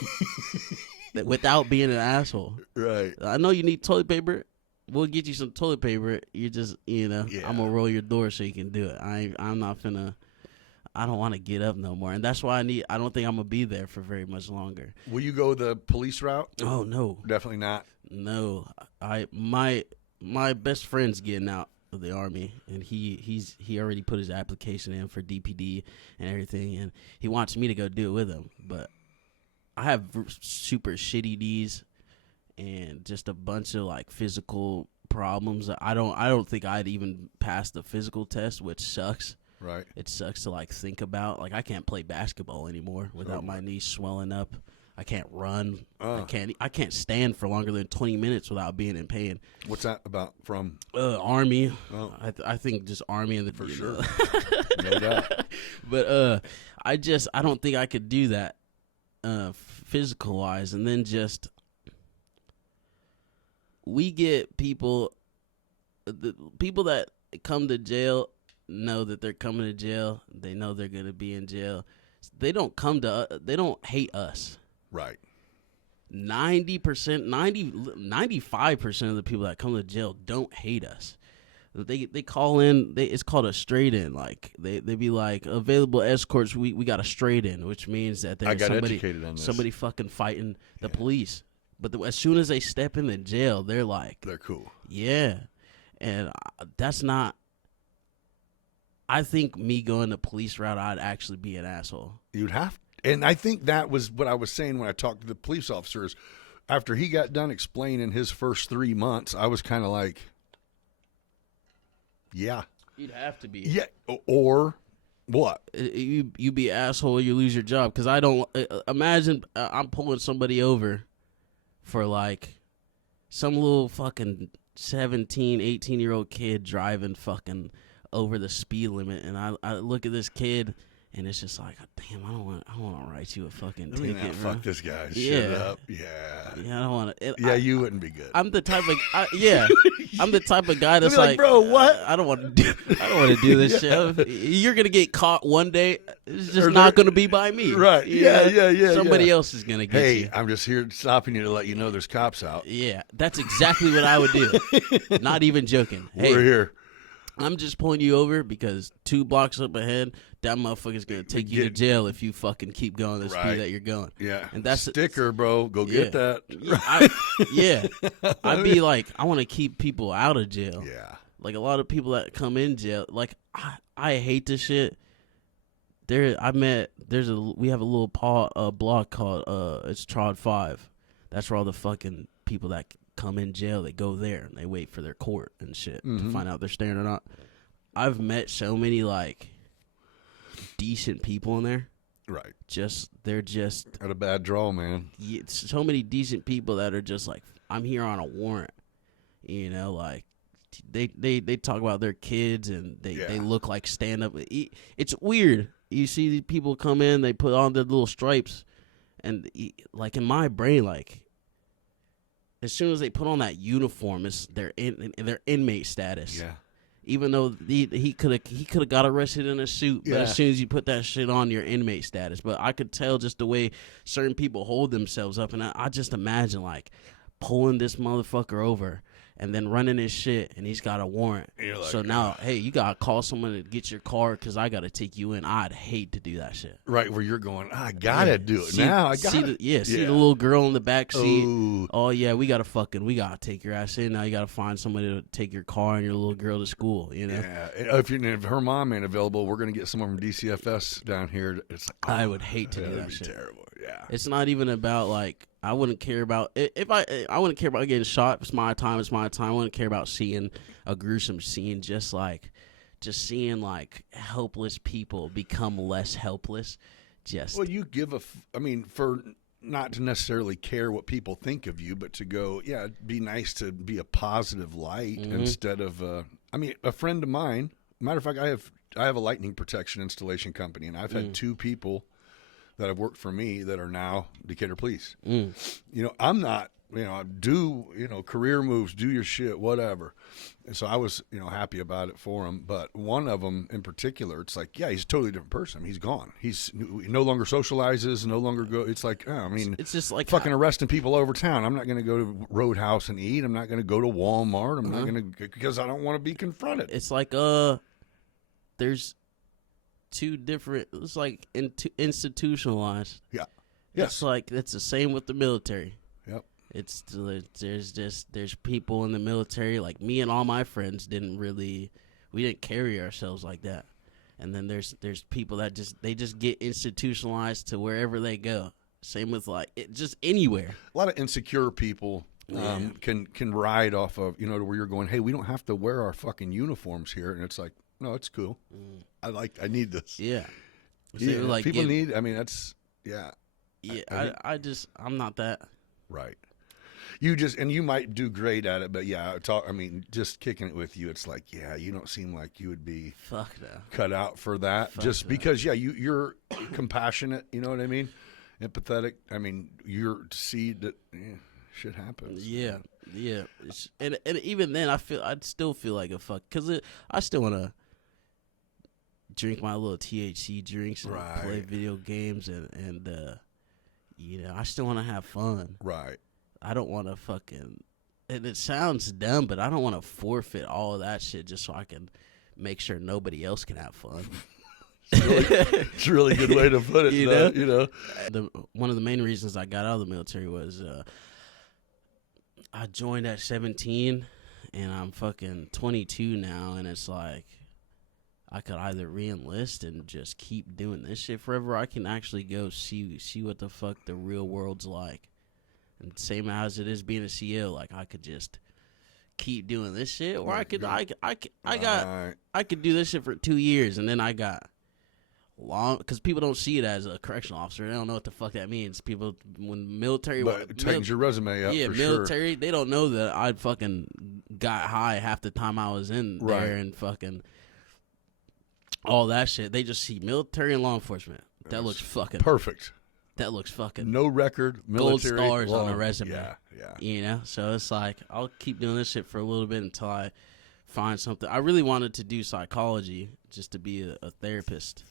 without being an asshole. Right. I know you need toilet paper. We'll get you some toilet paper. You just, I'm gonna roll your door so you can do it. I'm not finna. I don't want to get up no more, and that's why I don't think I'm gonna be there for very much longer. Will you go the police route? Oh no, definitely not. No, my best friend's getting out of the Army, and he already put his application in for DPD and everything, and he wants me to go do it with him. But I have super shitty knees and just a bunch of like physical problems. I don't think I'd even pass the physical test, which sucks. Right. It sucks to like think about. Like I can't play basketball anymore without my knees swelling up. I can't run. I can't stand for longer than 20 minutes without being in pain. What's that about from? Army. Oh. I think just Army and the for sure. No doubt. But I don't think I could do that physical wise, and then just we get people, the people that come to jail know that they're coming to jail. They know they're gonna be in jail. They don't come to. They don't hate us. Right. 90%, 95% of the people that come to jail don't hate us. They call in. It's called a straight in. Like they be like, available escorts. We got a straight in, which means that there's somebody fucking fighting the police. But as soon as they step in the jail, they're cool. Yeah, and that's not. I think me going the police route, I'd actually be an asshole. You'd have, and I think that was what I was saying when I talked to the police officers. After he got done explaining his first 3 months, I was kind of like, yeah. You'd have to be. Yeah, or what? You be an asshole, you lose your job. Because I don't, imagine I'm pulling somebody over for like some little fucking 17, 18-year-old kid driving fucking over the speed limit, and I look at this kid, and it's just like, damn, I don't want to write you a fucking ticket. Fuck this guy. Yeah. Shut up. Yeah. Yeah, I don't want to. Yeah, you wouldn't be good. I'm the type of I'm the type of guy that's like, bro, what? I don't want to do this shit. You're gonna get caught one day. It's just not gonna be by me. Right. Yeah. Somebody else is gonna get you. Hey, I'm just here stopping you to let you know there's cops out. Yeah, that's exactly what I would do. Not even joking. Hey, we're here. I'm just pulling you over because 2 blocks up ahead, that motherfucker's gonna take you to jail if you fucking keep going the speed that you're going. Yeah, and that's sticker, bro. Go get that. I'd be like, I want to keep people out of jail. Yeah, like a lot of people that come in jail. Like I hate this shit. We have a little blog called it's Trod 5. That's where all the fucking people that come in jail, they go there and they wait for their court and shit to find out if they're staying or not. I've met so many like decent people in there. Right. They're just had a bad draw, man. So many decent people that are just like, I'm here on a warrant. You know, like they talk about their kids and they look like stand up. It's weird. You see these people come in, they put on their little stripes, and like in my brain, like, as soon as they put on that uniform, it's their inmate status. Yeah. Even though he could have got arrested in a suit, but as soon as you put that shit on, your inmate status. But I could tell just the way certain people hold themselves up, and I just imagine like pulling this motherfucker over and then running his shit, and he's got a warrant. Like, so now, hey, you gotta call someone to get your car because I gotta take you in. I'd hate to do that shit. Right, where you're going, I gotta do it now. I gotta see the little girl in the back seat. Ooh. Oh yeah, we gotta take your ass in. Now you gotta find somebody to take your car and your little girl to school. You know. Yeah, if her mom ain't available, we're gonna get someone from DCFS down here. It's like, I would hate to do that shit. Terrible. Yeah. It's not even about like, I wouldn't care about I wouldn't care about getting shot. It's my time. I wouldn't care about seeing a gruesome scene. Just seeing like helpless people become less helpless. Well, you give for not to necessarily care what people think of you, but to go, it'd be nice to be a positive light instead of a friend of mine. Matter of fact, I have a lightning protection installation company, and I've had 2 people that have worked for me that are now Decatur police. You know, I'm not, I do, career moves, do your shit, whatever. And so I was, happy about it for him. But one of them in particular, it's like, he's a totally different person. He's gone. He no longer socializes, no longer go. It's like, it's just like fucking arresting people over town. I'm not going to go to Roadhouse and eat. I'm not going to go to Walmart. I'm not going to, because I don't want to be confronted. It's like, there's 2 different, it's like institutionalized. Yeah. It's like, it's the same with the military. Yep. There's people in the military, like me and all my friends we didn't carry ourselves like that. And then there's people that just get institutionalized to wherever they go. Same with just anywhere. A lot of insecure people can ride off of, to where you're going, hey, we don't have to wear our fucking uniforms here. And it's like, no, it's cool. I need this. Yeah. So like people need. That's I'm not that. Right. You might do great at it, but just kicking it with you, it's like, you don't seem like you would be cut out for that. Because you're compassionate. You know what I mean? empathetic. I mean, you're to see that shit happens. Yeah, yeah. And even then, I'd still feel like a fuck because I still want to drink my little THC drinks and play video games and I still want to have fun. Right. I don't want to fucking. And it sounds dumb, but I don't want to forfeit all of that shit just so I can make sure nobody else can have fun. It's a really good way to put it. You know? One of the main reasons I got out of the military was I joined at 17, and I'm fucking 22 now, and it's like I could either re-enlist and just keep doing this shit forever, or I can actually go see what the fuck the real world's like. And same as it is being a CO, like I could just keep doing this shit, or I could do this shit for 2 years, and then I got long, because people don't see it as a correctional officer. They don't know what the fuck that means. People, when military, but it tightens your resume up. For military, sure. They don't know that I fucking got high half the time I was in there and fucking all that shit. They just see military and law enforcement. That looks fucking perfect. That looks fucking no record, military, gold stars on a resume. Yeah. You know, so it's like I'll keep doing this shit for a little bit until I find something. I really wanted to do psychology just to be a therapist.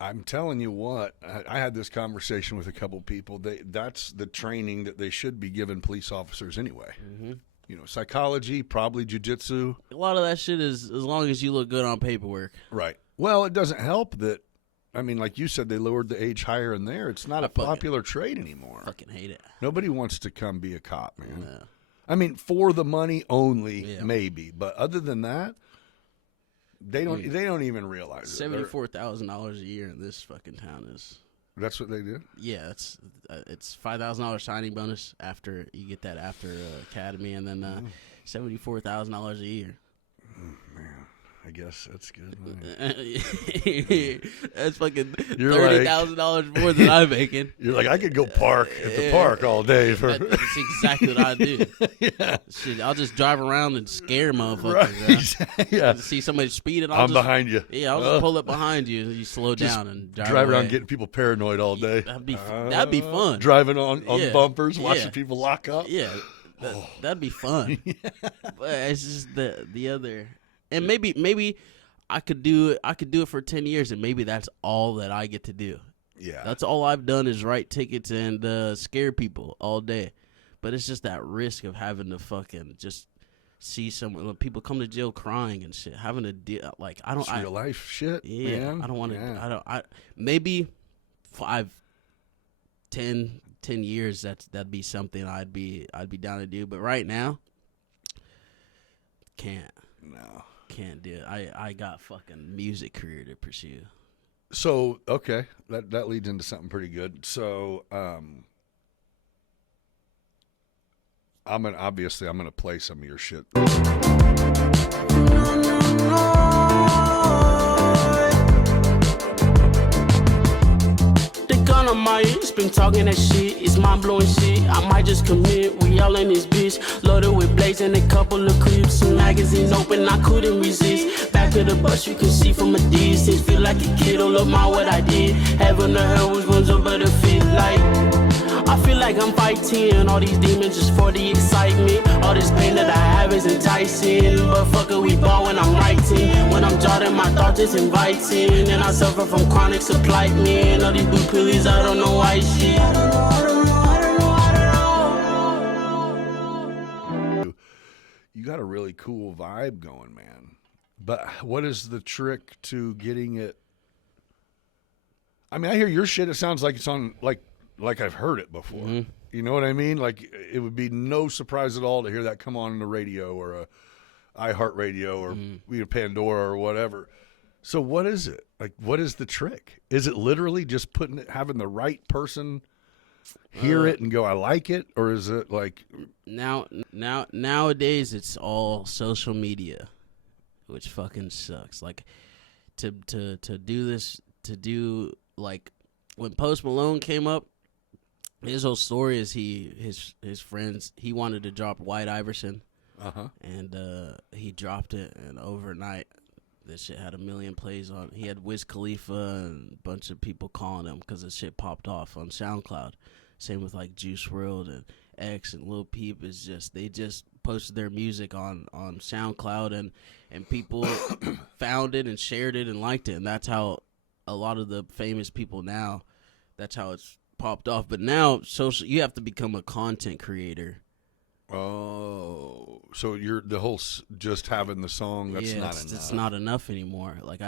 I'm telling you what, I had this conversation with a couple people. That's the training that they should be giving police officers anyway. Mm-hmm. You know, psychology, probably jiu-jitsu. A lot of that shit is as long as you look good on paperwork. Right. Well, it doesn't help that, I mean, like you said, they lowered the age higher in there. It's not a popular trade anymore. Fucking hate it. Nobody wants to come be a cop, man. No. I mean, for the money only, maybe. But other than that, they don't even realize it. $74,000 a year in this fucking town is. That's what they do? Yeah, it's $5,000 signing bonus after you get that after academy, and then $74,000 a year. Man, I guess that's good. That's fucking $30,000 more than I'm making. You're like, I could go park at the park all day. That's exactly what I do. Yeah. Shit, I'll just drive around and scare motherfuckers. Right. Yeah. See somebody speeding. I'm behind you. Yeah, I'll just pull up behind you. You slow down and drive around getting people paranoid all day. That'd be fun. Driving on bumpers, watching people lock up. Yeah, that'd be fun. But it's just the other. And maybe I could do it for 10 years, and maybe that's all that I get to do. Yeah, that's all I've done is write tickets and scare people all day. But it's just that risk of having to fucking just see someone, when people come to jail crying and shit, having to deal like I don't. It's real life shit. Yeah, man. I don't want to. Maybe 5, 10 years. That'd be something I'd be down to do. But right now, can't. No. Can't do it. I got fucking music career to pursue. So, okay, that leads into something pretty good. So, I'm gonna play some of your shit. On my ears, been talking that shit, it's mind-blowing shit. I might just commit, we all in this bitch. Loaded with blazing, a couple of clips, some magazines open, I couldn't resist. Back of the bus, you can see from a distance. Feel like a kid, all up my what I did. Heaven or hell, which one's a better fit? Like, I feel like I'm fighting all these demons just for the excitement. All this pain that I have is enticing, but fuck it, we ball when I'm writing. When I'm jotting, my thoughts is inviting, and I suffer from chronic supply. Man, all these blue pillies, I don't know why shit. I don't know. You got a really cool vibe going, man. But what is the trick to getting it? I mean, I hear your shit. It sounds like it's on like I've heard it before. Mm-hmm. You know what I mean? Like it would be no surprise at all to hear that come on the radio or a iHeartRadio or Pandora or whatever. So what is it? Like, what is the trick? Is it literally just having the right person hear it and go, I like it? Or is it like nowadays it's all social media, which fucking sucks. Like to do this, to do like when Post Malone came up, his whole story is his friends, he wanted to drop White Iverson. And he dropped it, and overnight This shit had 1 million plays on. He had Wiz Khalifa and a bunch of people calling him because this shit popped off on SoundCloud. Same with like Juice WRLD and X and Lil Peep. They just posted their music on SoundCloud and people found it and shared it and liked it, and that's how a lot of the famous people now. That's how it's popped off. But now you have to become a content creator. Oh, so you're the whole just having the song. That's not enough. It's not enough anymore. Like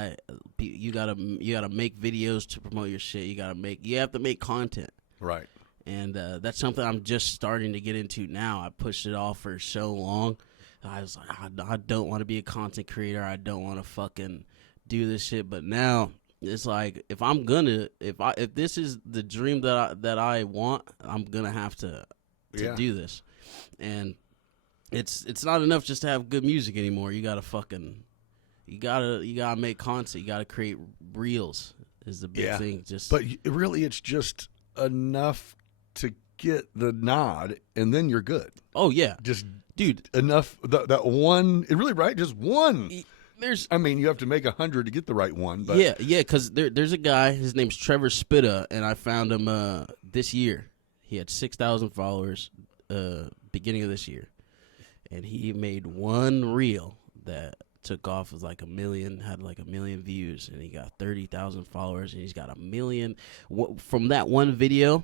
you gotta make videos to promote your shit. You have to make content. Right. And that's something I'm just starting to get into now. I pushed it off for so long. I was like, I don't want to be a content creator. I don't want to fucking do this shit. But now it's like, if this is the dream that I want, I'm gonna have to do this. And it's not enough just to have good music anymore. You gotta make content. You gotta create reels is the big thing. But really, it's just enough to get the nod, and then you're good. Oh yeah, just dude, enough that one. It really right, just one. I mean, you have to make 100 to get the right one. But yeah, because there's a guy. His name's Trevor Spitta, and I found him this year. He had 6,000 followers beginning of this year, and he made one reel that took off with like 1 million, had like 1 million views, and he got 30,000 followers, and he's got 1 million from that one video.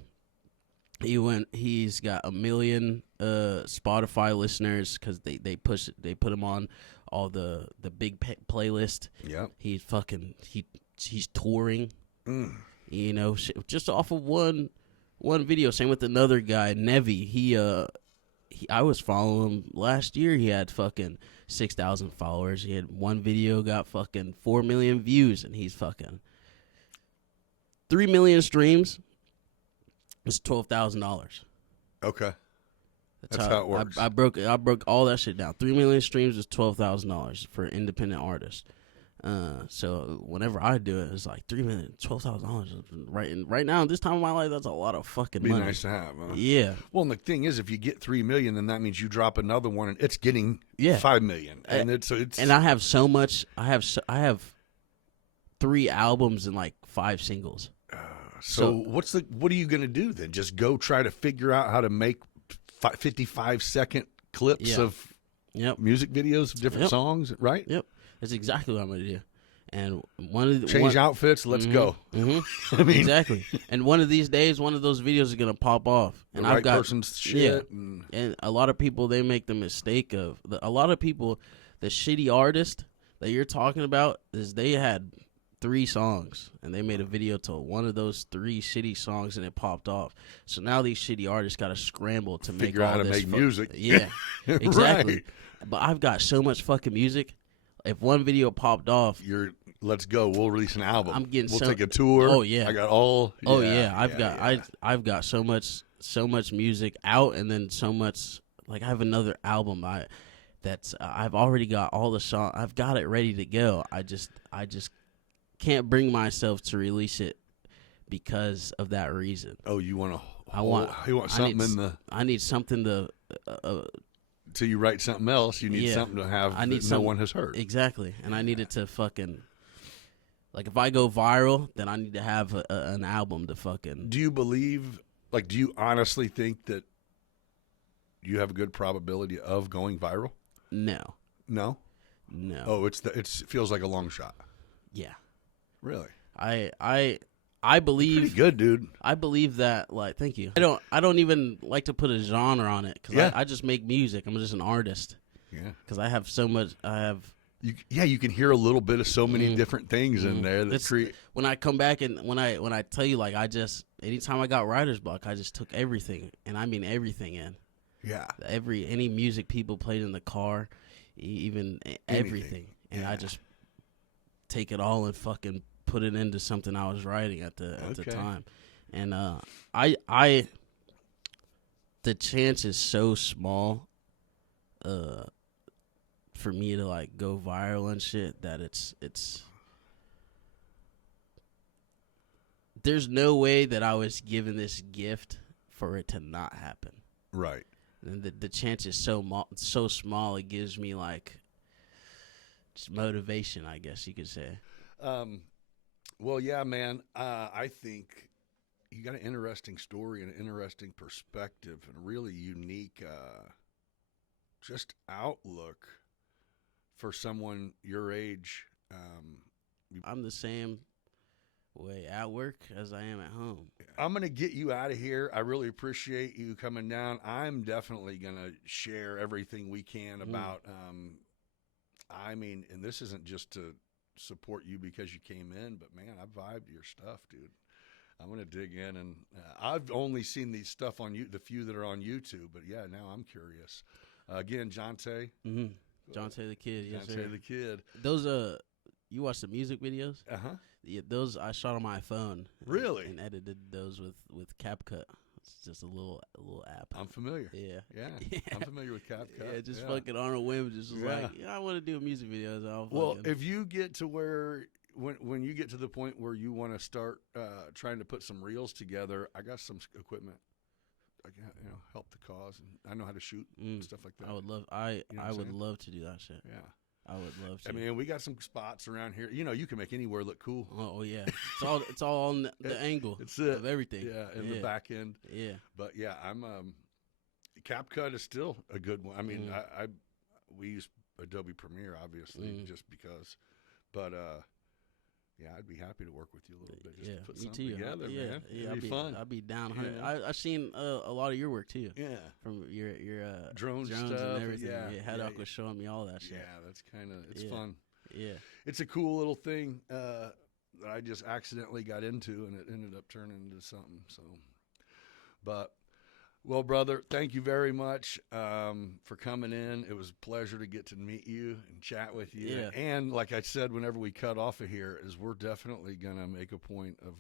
He's got 1 million Spotify listeners because they put him on all the big playlist. Yeah, he's touring. You know, just off of one video. Same with another guy, Nevi. I was following him last year. He had fucking 6,000 followers. He had one video got fucking 4 million views, and he's fucking 3 million streams. It's $12,000. Okay, that's how it works. I broke all that shit down. 3 million streams is $12,000 for an independent artist. So whenever I do it, it's like 3 million, $12,000. Right now, this time of my life, that's a lot of fucking money. Be nice to have, huh? Yeah. Well, and the thing is, if you get 3 million, then that means you drop another one, and it's getting 5 million. And it's and I have so much. I have 3 albums and like 5 singles. So what are you going to do then? Just go try to figure out how to make 55-second clips of music videos of different songs, right? Yep. That's exactly what I'm going to do. And change outfits, let's go. Mm-hmm. I mean, exactly. And one of these days, one of those videos is going to pop off. And I've got person's shit. And a lot of people, they make the mistake of a lot of people, the shitty artist that you're talking about is they had 3 songs and they made a video to one of those 3 shitty songs and it popped off. So now these shitty artists got to scramble to figure out how to make music. Yeah, exactly. Right. But I've got so much fucking music. If one video popped off, let's go. We'll release an album. We'll take a tour. Oh yeah, I got all. Oh yeah, I've got so much music out, and then so much. Like I have another album. I've already got all the songs. I've got it ready to go. I just can't bring myself to release it because of that reason. Oh, you want something I need something to. Till you write something else, you need something to have no one has heard. Exactly, and I needed to fucking. Like, if I go viral, then I need to have an album to fucking. Do you honestly think that you have a good probability of going viral? No. No? No. Oh, it feels like a long shot. Yeah. Really? I believe. Pretty good, dude. I believe that, like, thank you. I don't even like to put a genre on it because I just make music. I'm just an artist. Yeah. Because I have so much. You can hear a little bit of so many different things in there that create. When I come back and when I tell you, like, anytime I got writer's block, I just took everything, and I mean everything in. Yeah. Any music people played in the car, even everything, and I just take it all and fucking put it into something I was writing at the time, and the chance is so small, for me to like go viral and shit that it's there's no way that I was given this gift for it to not happen. Right. And the chance is so small. It gives me like just motivation, I guess you could say. Well, yeah, man. I think you got an interesting story and an interesting perspective and a really unique just outlook for someone your age. I'm the same way at work as I am at home. I'm going to get you out of here. I really appreciate you coming down. I'm definitely going to share everything we can about, I mean, and this isn't just to support you because you came in, but man, I vibed your stuff, dude. I'm going to dig in, and I've only seen these stuff on the few that are on YouTube, but yeah, now I'm curious. Again, Jontae. Jontae the Kid, yes, sir. Jontae the Kid. Those, you watch the music videos? Uh-huh. Yeah, those I shot on my phone. Really? And edited those with CapCut. It's just a little app. I'm familiar. Yeah. I'm familiar with CapCut. Yeah, just fucking on a whim, just was like, I want to do a music video. So well, if you get to where when you get to the point where you want to start trying to put some reels together, I got some equipment. I can help the cause, and I know how to shoot and stuff like that. I would love. Love to do that shit. Yeah. I would love to. I mean, we got some spots around here. You can make anywhere look cool. Oh yeah, it's all on the angle of everything. Yeah, and the back end. Yeah. But yeah, I'm CapCut is still a good one. I mean, we use Adobe Premiere obviously just because, but yeah, I'd be happy to work with you a little bit just to put something together, man. Yeah, it'd be fun. I'd be down. Yeah. I've seen a lot of your work too. Yeah, from your drones stuff, and everything. Yeah, Haddock was showing me all that shit. Yeah, that's it's fun. Yeah, it's a cool little thing that I just accidentally got into, and it ended up turning into something. So, but. Well, brother, thank you very much for coming in. It was a pleasure to get to meet you and chat with you. Yeah. And like I said, whenever we cut off of here, is we're definitely going to make a point of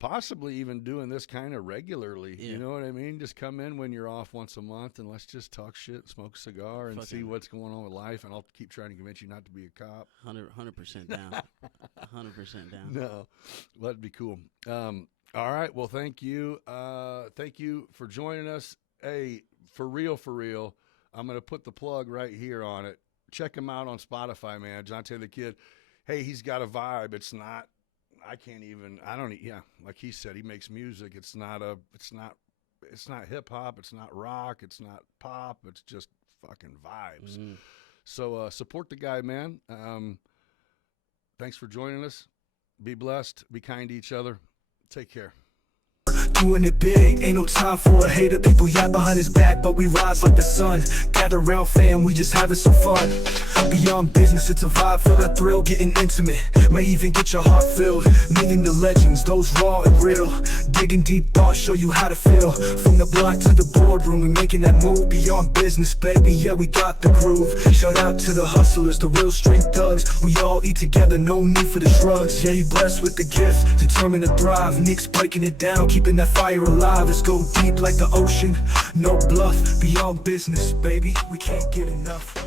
possibly even doing this kind of regularly. Yeah. You know what I mean? Just come in when you're off once a month and let's just talk shit, smoke a cigar, and see what's going on with life. And I'll keep trying to convince you not to be a cop. 100% down. 100% down. No, that'd be cool. All right. Well, thank you. Thank you for joining us. Hey, for real, I'm going to put the plug right here on it. Check him out on Spotify, man. Jontae the Kid. Hey, he's got a vibe. It's not, like he said, he makes music. It's not hip hop. It's not rock. It's not pop. It's just fucking vibes. So support the guy, man. Thanks for joining us. Be blessed. Be kind to each other. Take care. Doing it big, ain't no time for a hater. People yap behind his back, but we rise like the sun. Gather round, fam, we just having some fun. Beyond business, it's a vibe, feel that thrill, getting intimate. May even get your heart filled. Meeting the legends, those raw and real. Digging deep thoughts, show you how to feel. From the block to the boardroom, we making that move. Beyond business, baby, yeah, we got the groove. Shout out to the hustlers, the real street thugs. We all eat together, no need for the shrugs. Yeah, you blessed with the gift, determined to thrive. Nick's breaking it down, keeping that fire alive. Let's go deep like the ocean, no bluff. Beyond business, baby, we can't get enough.